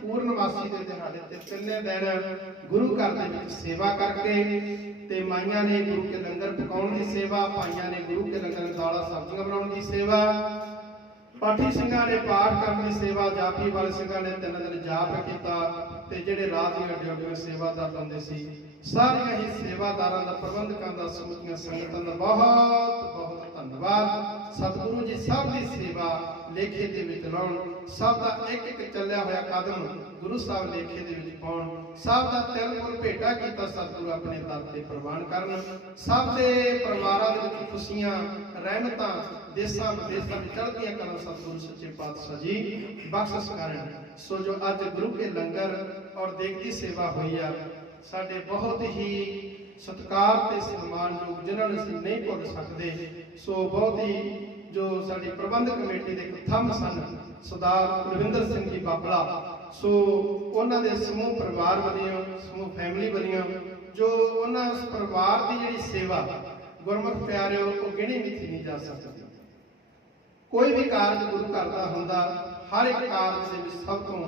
ਪੂਰਨਮਾਸੀ ਦੇ ਦਿਹਾੜੇ ਤੇ ਤਿੰਨੇ ਦਿਨ ਗੁਰੂ ਘਰ ਦੇ ਵਿੱਚ ਸੇਵਾ ਕਰਕੇ, ਤੇ ਮਾਈਆਂ ਨੇ ਗੁਰੂ ਕੇ ਲੰਗਰ ਪਕਾਉਣ ਦੀ ਸੇਵਾ, ਭਾਈਆਂ ਨੇ ਗੁਰੂ ਕੇ ਲੰਗਰ ਦਾਲਾਂ ਸਬਜ਼ੀਆਂ ਬਣਾਉਣ ਦੀ ਸੇਵਾ, ਪਾਠੀ ਸਿੰਘਾਂ ਨੇ ਪਾਠ ਕਰਨ ਦੀ ਸੇਵਾ, ਜਾਪੀ ਵਾਲੇ ਸਿੰਘਾਂ ਨੇ 3 ਦਿਨ ਜਾਪ ਕੀਤਾ, ਤੇ ਜਿਹੜੇ ਰਾਤ ਦੀਆਂ ਡਿਊਟੀਆਂ ਸੇਵਾਦਾਰ ਬੰਦੇ ਸੀ ਸਾਰੀਆਂ ਹੀ ਸੇਵਾਦਾਰਾਂ ਦਾ, ਪ੍ਰਬੰਧਕਾਂ ਦਾ, ਸਮੂਹੀਆਂ ਸੰਗਤਾਂ ਦਾ ਬਹੁਤ ਬਹੁਤ ਧੰਨਵਾਦ। ਸਤਿਗੁਰੂ ਜੀ ਸਭ ਦੀ ਸੇਵਾ ਲੇਖੇ ਦੇ ਵਿੱਚ ਲਾਉਣ, ਸਭ ਦਾ ਇੱਕ ਇੱਕ ਚੱਲਿਆ ਹੋਇਆ ਕਦਮ ਗੁਰੂ ਸਾਹਿਬ ਲੇਖੇ ਦੇ ਵਿੱਚ ਪਾਉਣ, ਸਭ ਦਾ ਤਿਲ ਫੁੱਲ ਭੇਟਾ ਕੀਤਾ ਸਤਿਗੁਰੂ ਆਪਣੇ ਦਰ ਤੇ ਪ੍ਰਵਾਨ ਕਰਨ। ਸਭ ਦੇ ਪਰਿਵਾਰਾਂ ਦੇ ਵਿੱਚ ਖੁਸ਼ੀਆਂ, ਰਹਿਮਤਾਂ, ਦੇਸਾਂ ਵਿਦੇਸਾਂ ਵਿੱਚ ਚੜ੍ਹਦੀਆਂ ਕਰਨ ਸਤਿਗੁਰੂ ਸੱਚੇ ਪਾਤਸ਼ਾਹ ਜੀ ਬਖਸ਼ਿਸ਼ ਕਰਨ। ਸੋ ਜੋ ਅੱਜ ਗੁਰੂ ਕੇ ਲੰਗਰ ਔਰ ਦੇਗ ਦੀ ਸੇਵਾ ਹੋਈ ਆ, ਸਾਡੇ ਬਹੁਤ ਹੀ ਸਤਿਕਾਰ ਤੇ ਸਨਮਾਨਯੋਗ, ਜਿਨ੍ਹਾਂ ਨੂੰ ਅਸੀਂ ਨਹੀਂ ਭੁੱਲ ਸਕਦੇ। ਸੋ ਬਹੁਤ ਹੀ ਜੋ ਸਾਡੀ ਪ੍ਰਬੰਧਕ ਕਮੇਟੀ ਦੇ ਥੰਮ ਸਨ ਸਰਦਾਰ ਕੁਲਵਿੰਦਰ ਸਿੰਘ ਜੀ ਬਾਬਲਾ, ਸੋ ਉਹਨਾਂ ਦੇ ਸਮੂਹ ਪਰਿਵਾਰ ਵੱਲੋਂ, ਸਮੂਹ ਫੈਮਿਲੀ ਵੱਲੋਂ, ਜੋ ਉਹਨਾਂ ਉਸ ਪਰਿਵਾਰ ਦੀ ਜਿਹੜੀ ਸੇਵਾ ਗੁਰਮੁਖ ਪਿਆਰਿਓ ਉਹ ਗਿਣੀ ਮਿਥੀ ਨਹੀਂ ਜਾ ਸਕਦੀ। ਕੋਈ ਵੀ ਕਾਰਜ ਗੁਰੂ ਘਰ ਦਾ ਹੁੰਦਾ, ਹਰ ਇੱਕ ਕਾਰਜ ਦੇ ਵਿੱਚ ਸਭ ਤੋਂ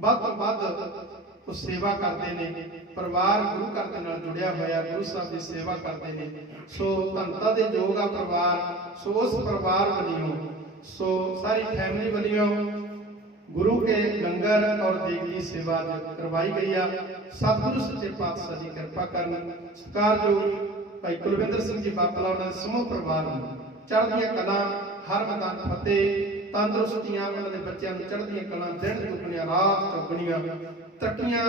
ਵੱਧ ਉਹ ਸੇਵਾ ਕਰਦੇ ਨੇ। ਪਰਿਵਾਰ ਗੁਰੂ ਘਰ ਦੇ ਨਾਲ ਜੁੜਿਆ ਹੋਇਆ, ਗੁਰੂ ਸਾਹਿਬ ਦੀ ਸੇਵਾ ਕਰਦੇ ਨੇ। ਸੋ ਧੰਨਤਾ ਦੇ ਯੋਗ ਆ ਪਰਿਵਾਰ। ਸੋ ਉਸ ਪਰਿਵਾਰ ਵੱਲੋਂ, ਸੋ ਸਾਰੀ ਫੈਮਿਲੀ ਵੱਲੋਂ ਗੁਰੂ ਕੇ ਲੰਗਰ ਔਰ ਦੇਗ ਦੀ ਸੇਵਾ ਕਰਵਾਈ ਗਈ ਆ। ਸਤਿਗੁਰੂ ਸੱਚੇ ਪਾਤਸ਼ਾਹ ਜੀ ਕਿਰਪਾ ਕਰਨ। ਸਤਿਕਾਰਯੋਗ ਭਾਈ ਕੁਲਵਿੰਦਰ ਸਿੰਘ ਜੀ ਬਾਬਲਾ ਉਹਨਾਂ ਦੇ ਸਮੂਹ ਪਰਿਵਾਰ ਨੂੰ ਚੜ੍ਹਦੀਆਂ ਕਲਾਂ, ਹਰ ਮੈਦਾਨ ਫਤਿਹ, ਤੰਦਰੁਸਤੀਆਂ, ਉਹਨਾਂ ਦੇ ਬੱਚਿਆਂ ਨੂੰ ਚੜ੍ਹਦੀਆਂ ਕਲਾਂ, ਦਿਨ ਦੁੱਗਣੀਆਂ ਰਾਤ ਚੌਗਣੀਆਂ ਤਰੱਕੀਆਂ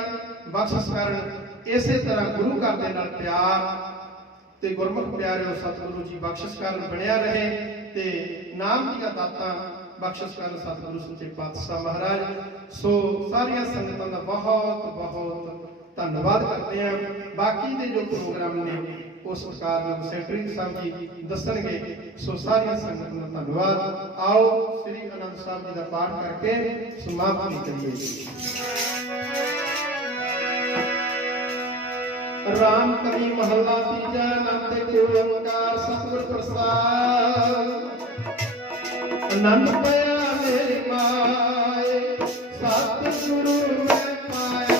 ਬਖਸ਼ਿਸ਼ ਕਰਨ। ਇਸੇ ਤਰ੍ਹਾਂ ਗੁਰੂ ਘਰ ਦੇ ਨਾਲ ਪਿਆਰ ਤੇ ਗੁਰਮੁਖ ਪਿਆਰਿਓ ਸਤਿਗੁਰੂ ਜੀ ਬਖਸ਼ਿਸ਼ ਕਰਨ ਬਣਿਆ ਰਹੇ ਤੇ ਨਾਮ ਦੀਆਂ ਦਾਤਾਂ ਬਖਸ਼ਿਸ਼ ਕਰਨ ਸਤਿਗੁਰੂ ਸੱਚੇ ਪਾਤਸ਼ਾਹ ਮਹਾਰਾਜ। ਸੋ ਸਾਰੀਆਂ ਸੰਗਤਾਂ ਦਾ ਬਹੁਤ ਬਹੁਤ ਧੰਨਵਾਦ ਕਰਦੇ ਹਾਂ। ਬਾਕੀ ਦੇ ਜੋ ਪ੍ਰੋਗਰਾਮ ਨੇ ਉਸ ਪ੍ਰਕਾਰ ਨਾਲ ਸੈਕਟਰੀ ਸਾਹਿਬ ਜੀ ਦੱਸਣਗੇ। ਸੋ ਸਾਰੀਆਂ ਸੰਗਤਾਂ ਦਾ ਧੰਨਵਾਦ। ਆਓ ਸ੍ਰੀ ਅਨੰਦ ਸਾਹਿਬ ਜੀ ਦਾ ਪਾਠ ਕਰਕੇ ਸਮਾਪਤੀ ਕਰੀਏ। ਰਾਮ ਕਲੀ ਮਹੱਲਾ ਤੀਜਾ। ਆਨੰਦ ਕੇ ਓੰਕਾਰ ਸਤਿਗੁਰ ਪ੍ਰਸਾਦ। ਆਨੰਦ ਪਿਆ ਮੇਰੀ ਮਾਏ, ਸਤਿਗੁਰੂ ਮੈਂ ਪਾਇਆ।